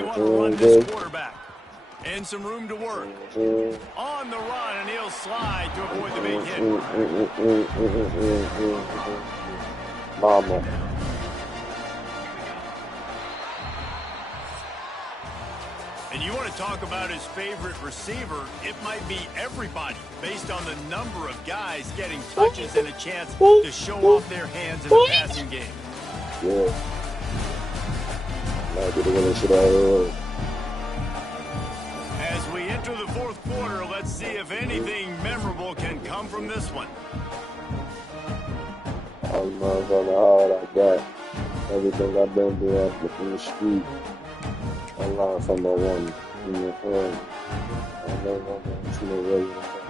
want to run this quarterback. And some room to work. On the run, and he'll slide to avoid the big hit. Mama. And you want to talk about his favorite receiver, it might be everybody, based on the number of guys getting touches and a chance to show off their hands in the passing game. Yeah. Might be the winning shit out of As we enter the fourth quarter, let's see if anything memorable can come from this one. all the motherfucking hard I got. Everything I've been through in the street. I learned from my woman.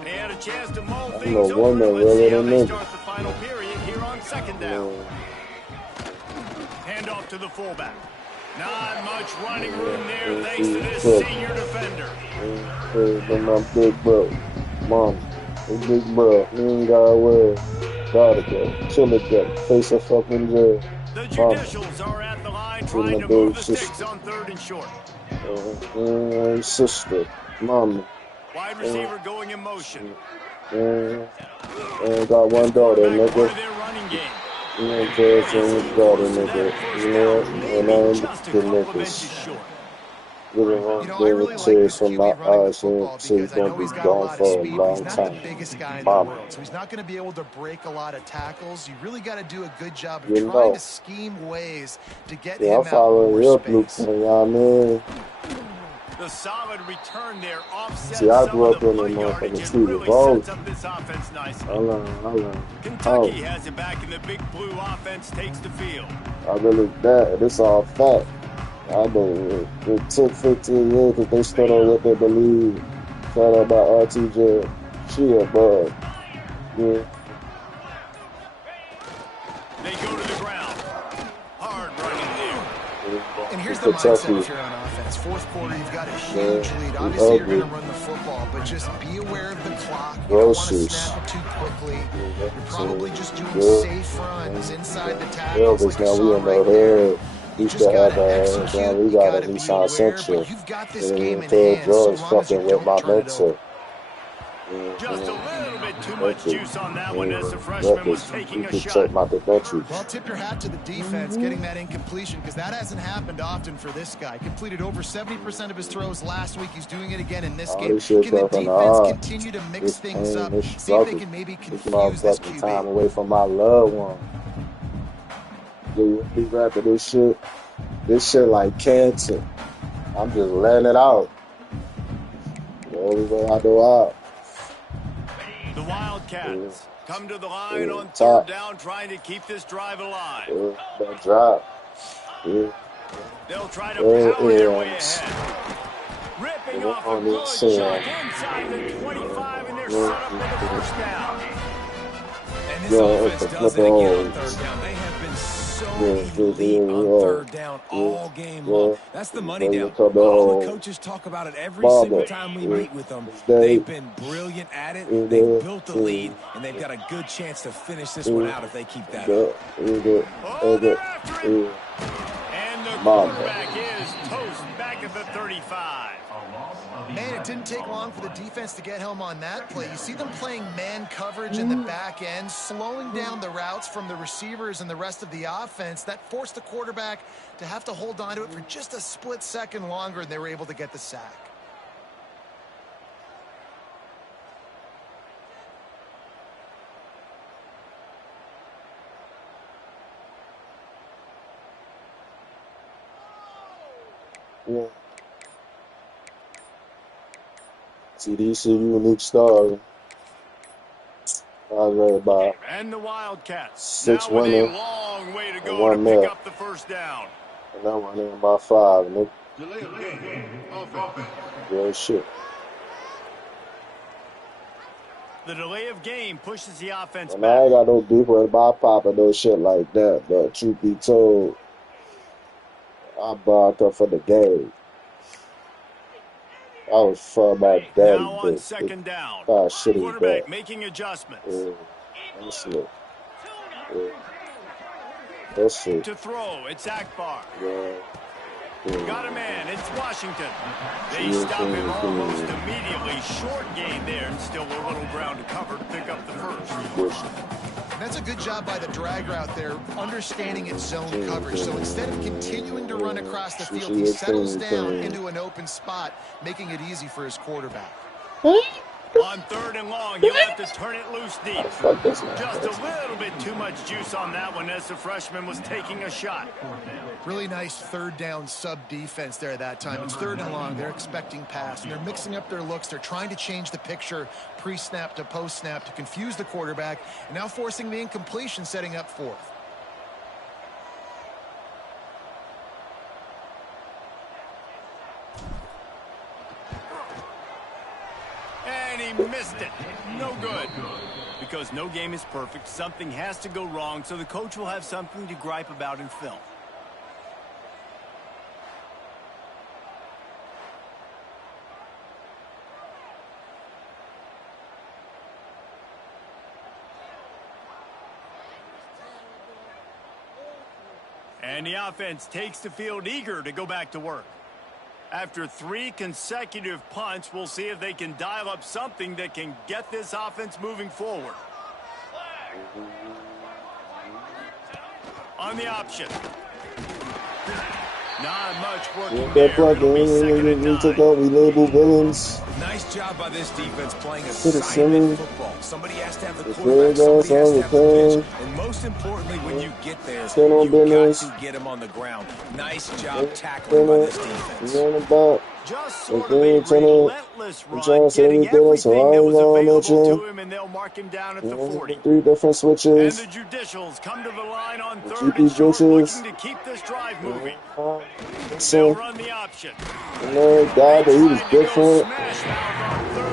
They had a chance to mull I'm things no over. woman, Let's see really, how than they me. start the final period here on second down. Hand off to the fullback. Not much running room there thanks to this senior defender. Hey, my big bro. Mom, hey, big bro. He ain't got away. Gotta go. Chill it up. Face a fucking jail. The judicials are at the line trying to move the sticks on third and short. Sister. Mama. Wide receiver going in motion. Got one daughter, nigga. You know, daughter, nigga. You know, and I'm the niggas. You know, I really like this QB running the football because I know he's got a lot of speed, but he's not the biggest guy in the world. So he's not going to be able to break a lot of tackles. You really got to do a good job of trying to scheme ways to get him out more space. The solid return there offsets See, I grew up some in of the the yardage motherfucking and really Tweety sets up this offense nicely. Hold on. Kentucky has it back, and the big blue offense takes the field. I really that. This all fact. I believe it took 15 years because they stood on what they believe. Shout out about RTJ. She a bug. Yeah. They go to the ground. Hard running there. And here's the mindset if you're on offense. Fourth quarter, you've got a huge lead. Obviously, you're going to run the football, but just be aware of the clock. You don't want to snap it too quickly. You're probably just doing safe runs inside the tackles like you saw right there. You just got to execute, you got to be aware, but you've got this game in hand so long as you don't turn it over. Just a little bit too much juice on that one as the freshman was taking a shot. Well, tip your hat to the defense getting that incompletion because that hasn't happened often for this guy. Completed over 70% of his throws last week. He's doing it again in this game. Can the defense continue to mix things up? See if they can maybe confuse this QB. Time away from my loved one. Dude, be rapping this shit like cancer. I'm just letting it out. The only way I go out. The Wildcats come to the line on third down, trying to keep this drive alive. That drop. They'll try to power their way ahead. Ripping off a good shot inside the 25, and they're set up for the first down. And this offense does it again on third down. They have been so elite on third down all game long. That's the money down. All the coaches talk about it every single time we meet with them. They've been brilliant at it. They've built the lead, and they've got a good chance to finish this one out if they keep that up. And the quarterback is toast back at the 35. Man, it didn't take long for the defense to get home on that play. You see them playing man coverage in the back end, slowing down the routes from the receivers and the rest of the offense. That forced the quarterback to have to hold on to it for just a split second longer, and they were able to get the sack. Yeah. TDC unique star. I was ready by And the Wildcats 6 now with a winning long way to and go to 1 pick mil. up the first down. And I'm running by 5. And it, Delay of game. Offense. real shit. The delay of game pushes the offense And I ain't back. got no beef with Bob Pop or no shit like that. But truth be told, I barked up for the game. I was for my daddy, Now on but second down, shit is quarterback bad. making adjustments. That's it. That's it. To throw, it's Akbar. Yeah. Got a man, it's Washington. They stop him almost immediately. Short gain there, and still a little ground to cover to pick up the first. That's a good job by the drag route there, understanding its zone coverage. So instead of continuing to run across the field, he settles down into an open spot, making it easy for his quarterback. On third and long, you'll have to turn it loose deep. Just a little bit too much juice on that one as the freshman was taking a shot. Really nice third down sub defense there that time. It's third and long. They're expecting pass, and they're mixing up their looks. They're trying to change the picture pre-snap to post-snap to confuse the quarterback, and now forcing the incompletion, setting up fourth. And he missed it. No good. Because no game is perfect, something has to go wrong, so the coach will have something to gripe about in film. And the offense takes the field eager to go back to work. After 3 consecutive punts, we'll see if they can dial up something that can get this offense moving forward. On the option. Not much working there. It'll be second and 9. We label villains. Nice job by this defense playing To the assignment center. football. Somebody has to have the The quarterback, third somebody has down, to have the return. pitch. And most importantly, when you get there, Stand on you've got business. to get him on the ground. Nice job tackling by this defense. Just sort of a relentless I'm trying run, to say we getting did it, so I everything that ain't was gonna available mention. to him, and they'll mark him down at the 40. 3 different And switches. the Judicials come to the line on The third GP and short, bitches. looking to keep this drive moving. They'll So, run the option. and then guy, but he was different.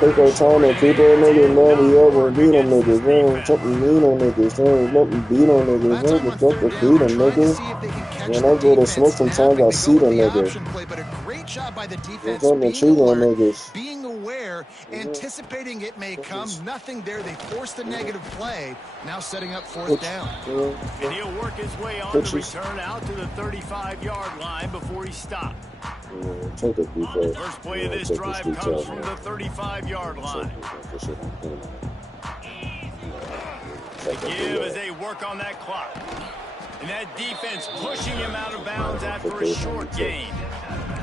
Take our time and keep our niggas, man. We over and beat them niggas. We don't jump and beat on niggas. We don't jump and beat on niggas. We don't jump and beat them niggas. When I go to smoke, sometimes I see the nigga. But a great job by the defense Jump and being cheat on alert, niggas. being aware, anticipating it may come. Nothing there. They forced the negative play. Now setting up fourth down. And he'll work his way on to return out to the 35-yard line before he stopped. First play of this drive comes from the 35-yard line. The give as they work on that clock. And that defense pushing him out of bounds after a short gain.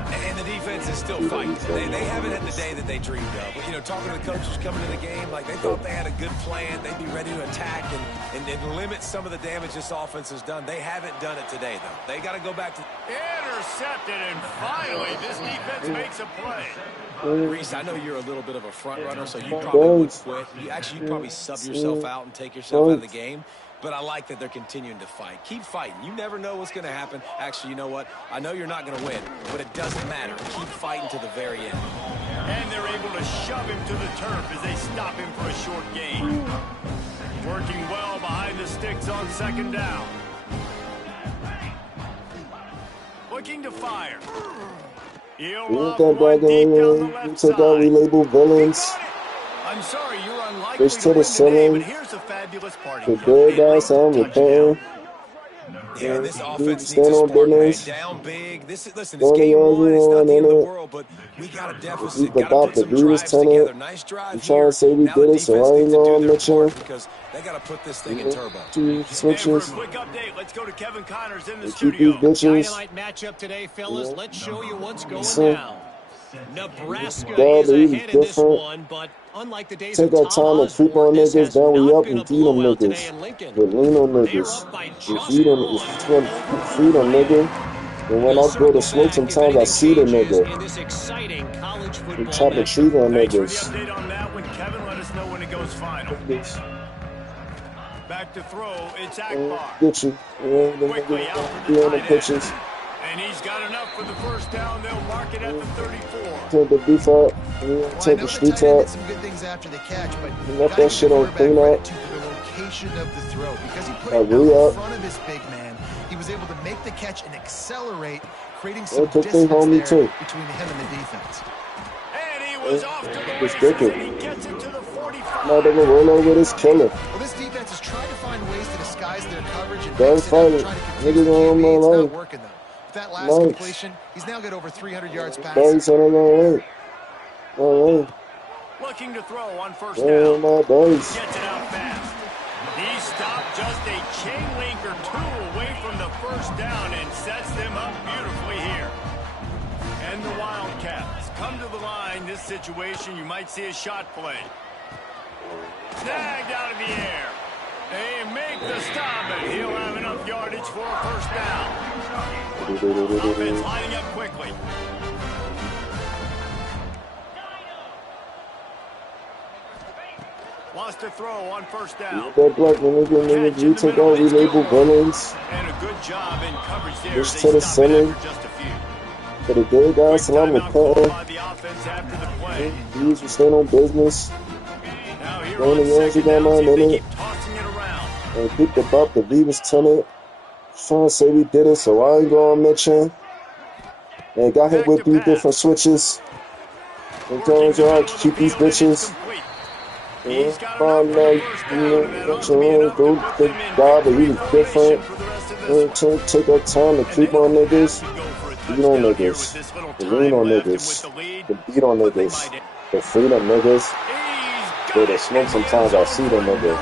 And the defense is still fighting. They haven't had the day that they dreamed of. But, you know, talking to the coaches coming to the game, like they thought they had a good plan. They'd be ready to attack and limit some of the damage this offense has done. They haven't done it today, though. They got to go back to... Intercepted, and finally this defense makes a play. Reese, I know you're a little bit of a front runner, so you probably would quit. You'd probably sub yourself out and take yourself out of the game. But I like that they're continuing to fight. Keep fighting. You never know what's going to happen. Actually, you know what? I know you're not going to win, but it doesn't matter. Keep fighting to the very end. And they're able to shove him to the turf as they stop him for a short gain. Working well behind the sticks on second down. Looking to fire. He'll lob one deep down the left side. We label villains. I'm sorry, you're unlikely Fish to to win the today, ceiling. but here's a fabulous party. The good guys sound repairing. Yeah, this offense Stand needs a on spark, man. business. Down big. Listen, this game one, it's not the end of the world, but we got a deficit. Got to put some drives together. Nice drive trying here. to say we Now did the it, so defense I ain't needs to do gonna their mention. part because they got to put this thing in turbo. 2 And for a switches. quick update, let's go to Kevin Connors in the Keep studio. these bitches. Dynamite matchup today, fellas. Let's show you what's going So, down. Nebraska God, is he was ahead in this different. one, but unlike the days Take of our Tom time to creep on Osborne, this niggas, has then we not up been a and feed them blowout today niggas. in Lincoln. But lean on They are niggas. up by We just feed them, one. feed them, nigga. And when I go to smoke, sometimes I see the nigga. In this exciting college football Chop a tree on Thanks for the niggas. update on that one, Kevin. Let us know when it goes final. Back to throw, it's Akbar. Get you. Quickly out for the tight end. And he's got enough for the first down. They'll mark it at the 34. Take the beef up. Take the streets up. Some good things after the catch, but let that shit on clean up. The location of the throw, because he put it in front of his big man, he was able to make the catch and accelerate, creating some distance there between him and the defense. And he was off to the races, and he gets it to the 45. Now they're gonna roll over this killer. Well, this defense is trying to find ways to disguise their coverage and mix it up, try to confuse the QB. It's not working though. With that last completion, he's now got over 300 yards passing. Looking to throw on first down. Gets it out fast. He stopped just a chain link or two away from the first down and sets them up beautifully here. And the Wildcats come to the line. This situation, you might see a shot play. Snagged out of the air. They make the stop, and he'll have enough yardage for a first down. Offense lining up quickly. Lost a throw on first down. That black nigga, you take all we label villains. And a good job in coverage there. Push to the ceiling. For the good guys, salam with Patton. These will stand on business. Going the yards, you got mine in it. And picked up the V was telling it. Trying to say we did it, so I ain't gonna mention. And got hit with 3 different switches. And telling y'all to keep these bitches. And find out, go big guy, but he was different. And take our time to creep on niggas. Beat on niggas. The lean on niggas. The beat on niggas. The freedom niggas. They the smoke sometimes I see them niggas.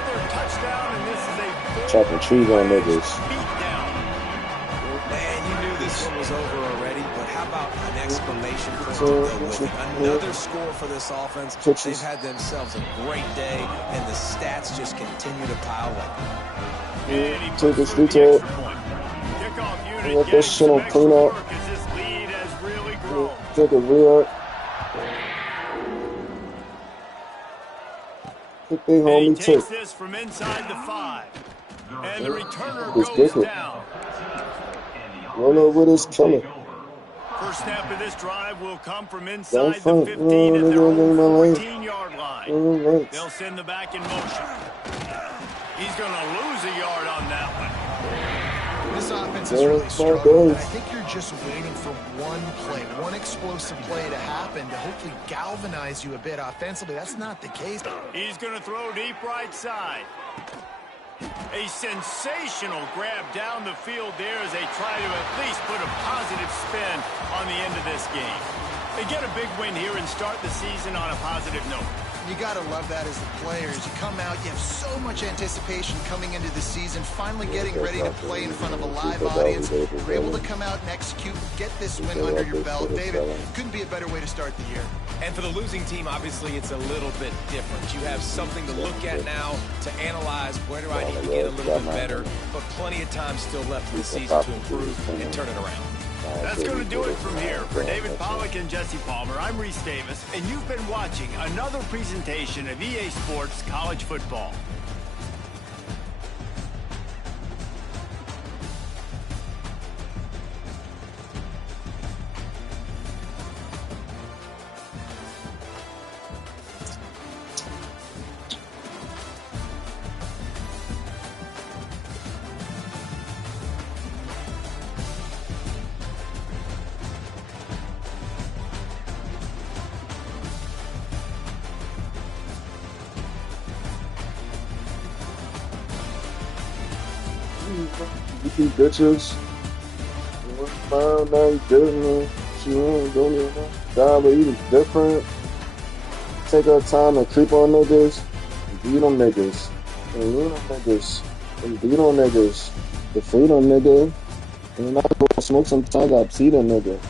Chopping trees on niggas. Man, you knew this one was over already, but how about an exclamation point to go with it? Another score for this offense. They've had themselves a great day, and the stats just continue to pile up. Take this detail. Let that shit on clean up. Take a rear. Pick they homie too. This from inside the 5. And the returner goes down. Roll over this killer. First snap of this drive will come from inside the 15 at their own 14-yard line. They'll send the back in motion. He's going to lose a yard on that one. This offense is really struggling. I think you're just waiting for one play, one explosive play to happen to hopefully galvanize you a bit offensively. That's not the case. He's going to throw deep right side. A sensational grab down the field there as they try to at least put a positive spin on the end of this game. They get a big win here and start the season on a positive note. You got to love that as the players. You come out, you have so much anticipation coming into the season, finally getting ready to play in front of a live audience. You're able to come out and execute, get this win under your belt. David, couldn't be a better way to start the year. And for the losing team, obviously, it's a little bit different. You have something to look at now to analyze where do I need to get a little bit better, but plenty of time still left in the season to improve and turn it around. That's going to do it from here. For David Pollack and Jesse Palmer, I'm Reese Davis, and you've been watching another presentation of EA Sports College Football. You bitches. Now you good, man. She ain't doing it. God, but he was different. Take our time and creep on niggas. And beat on niggas. And lean on niggas. And beat on niggas. The freedom nigga. And I go smoke sometimes I see them nigga.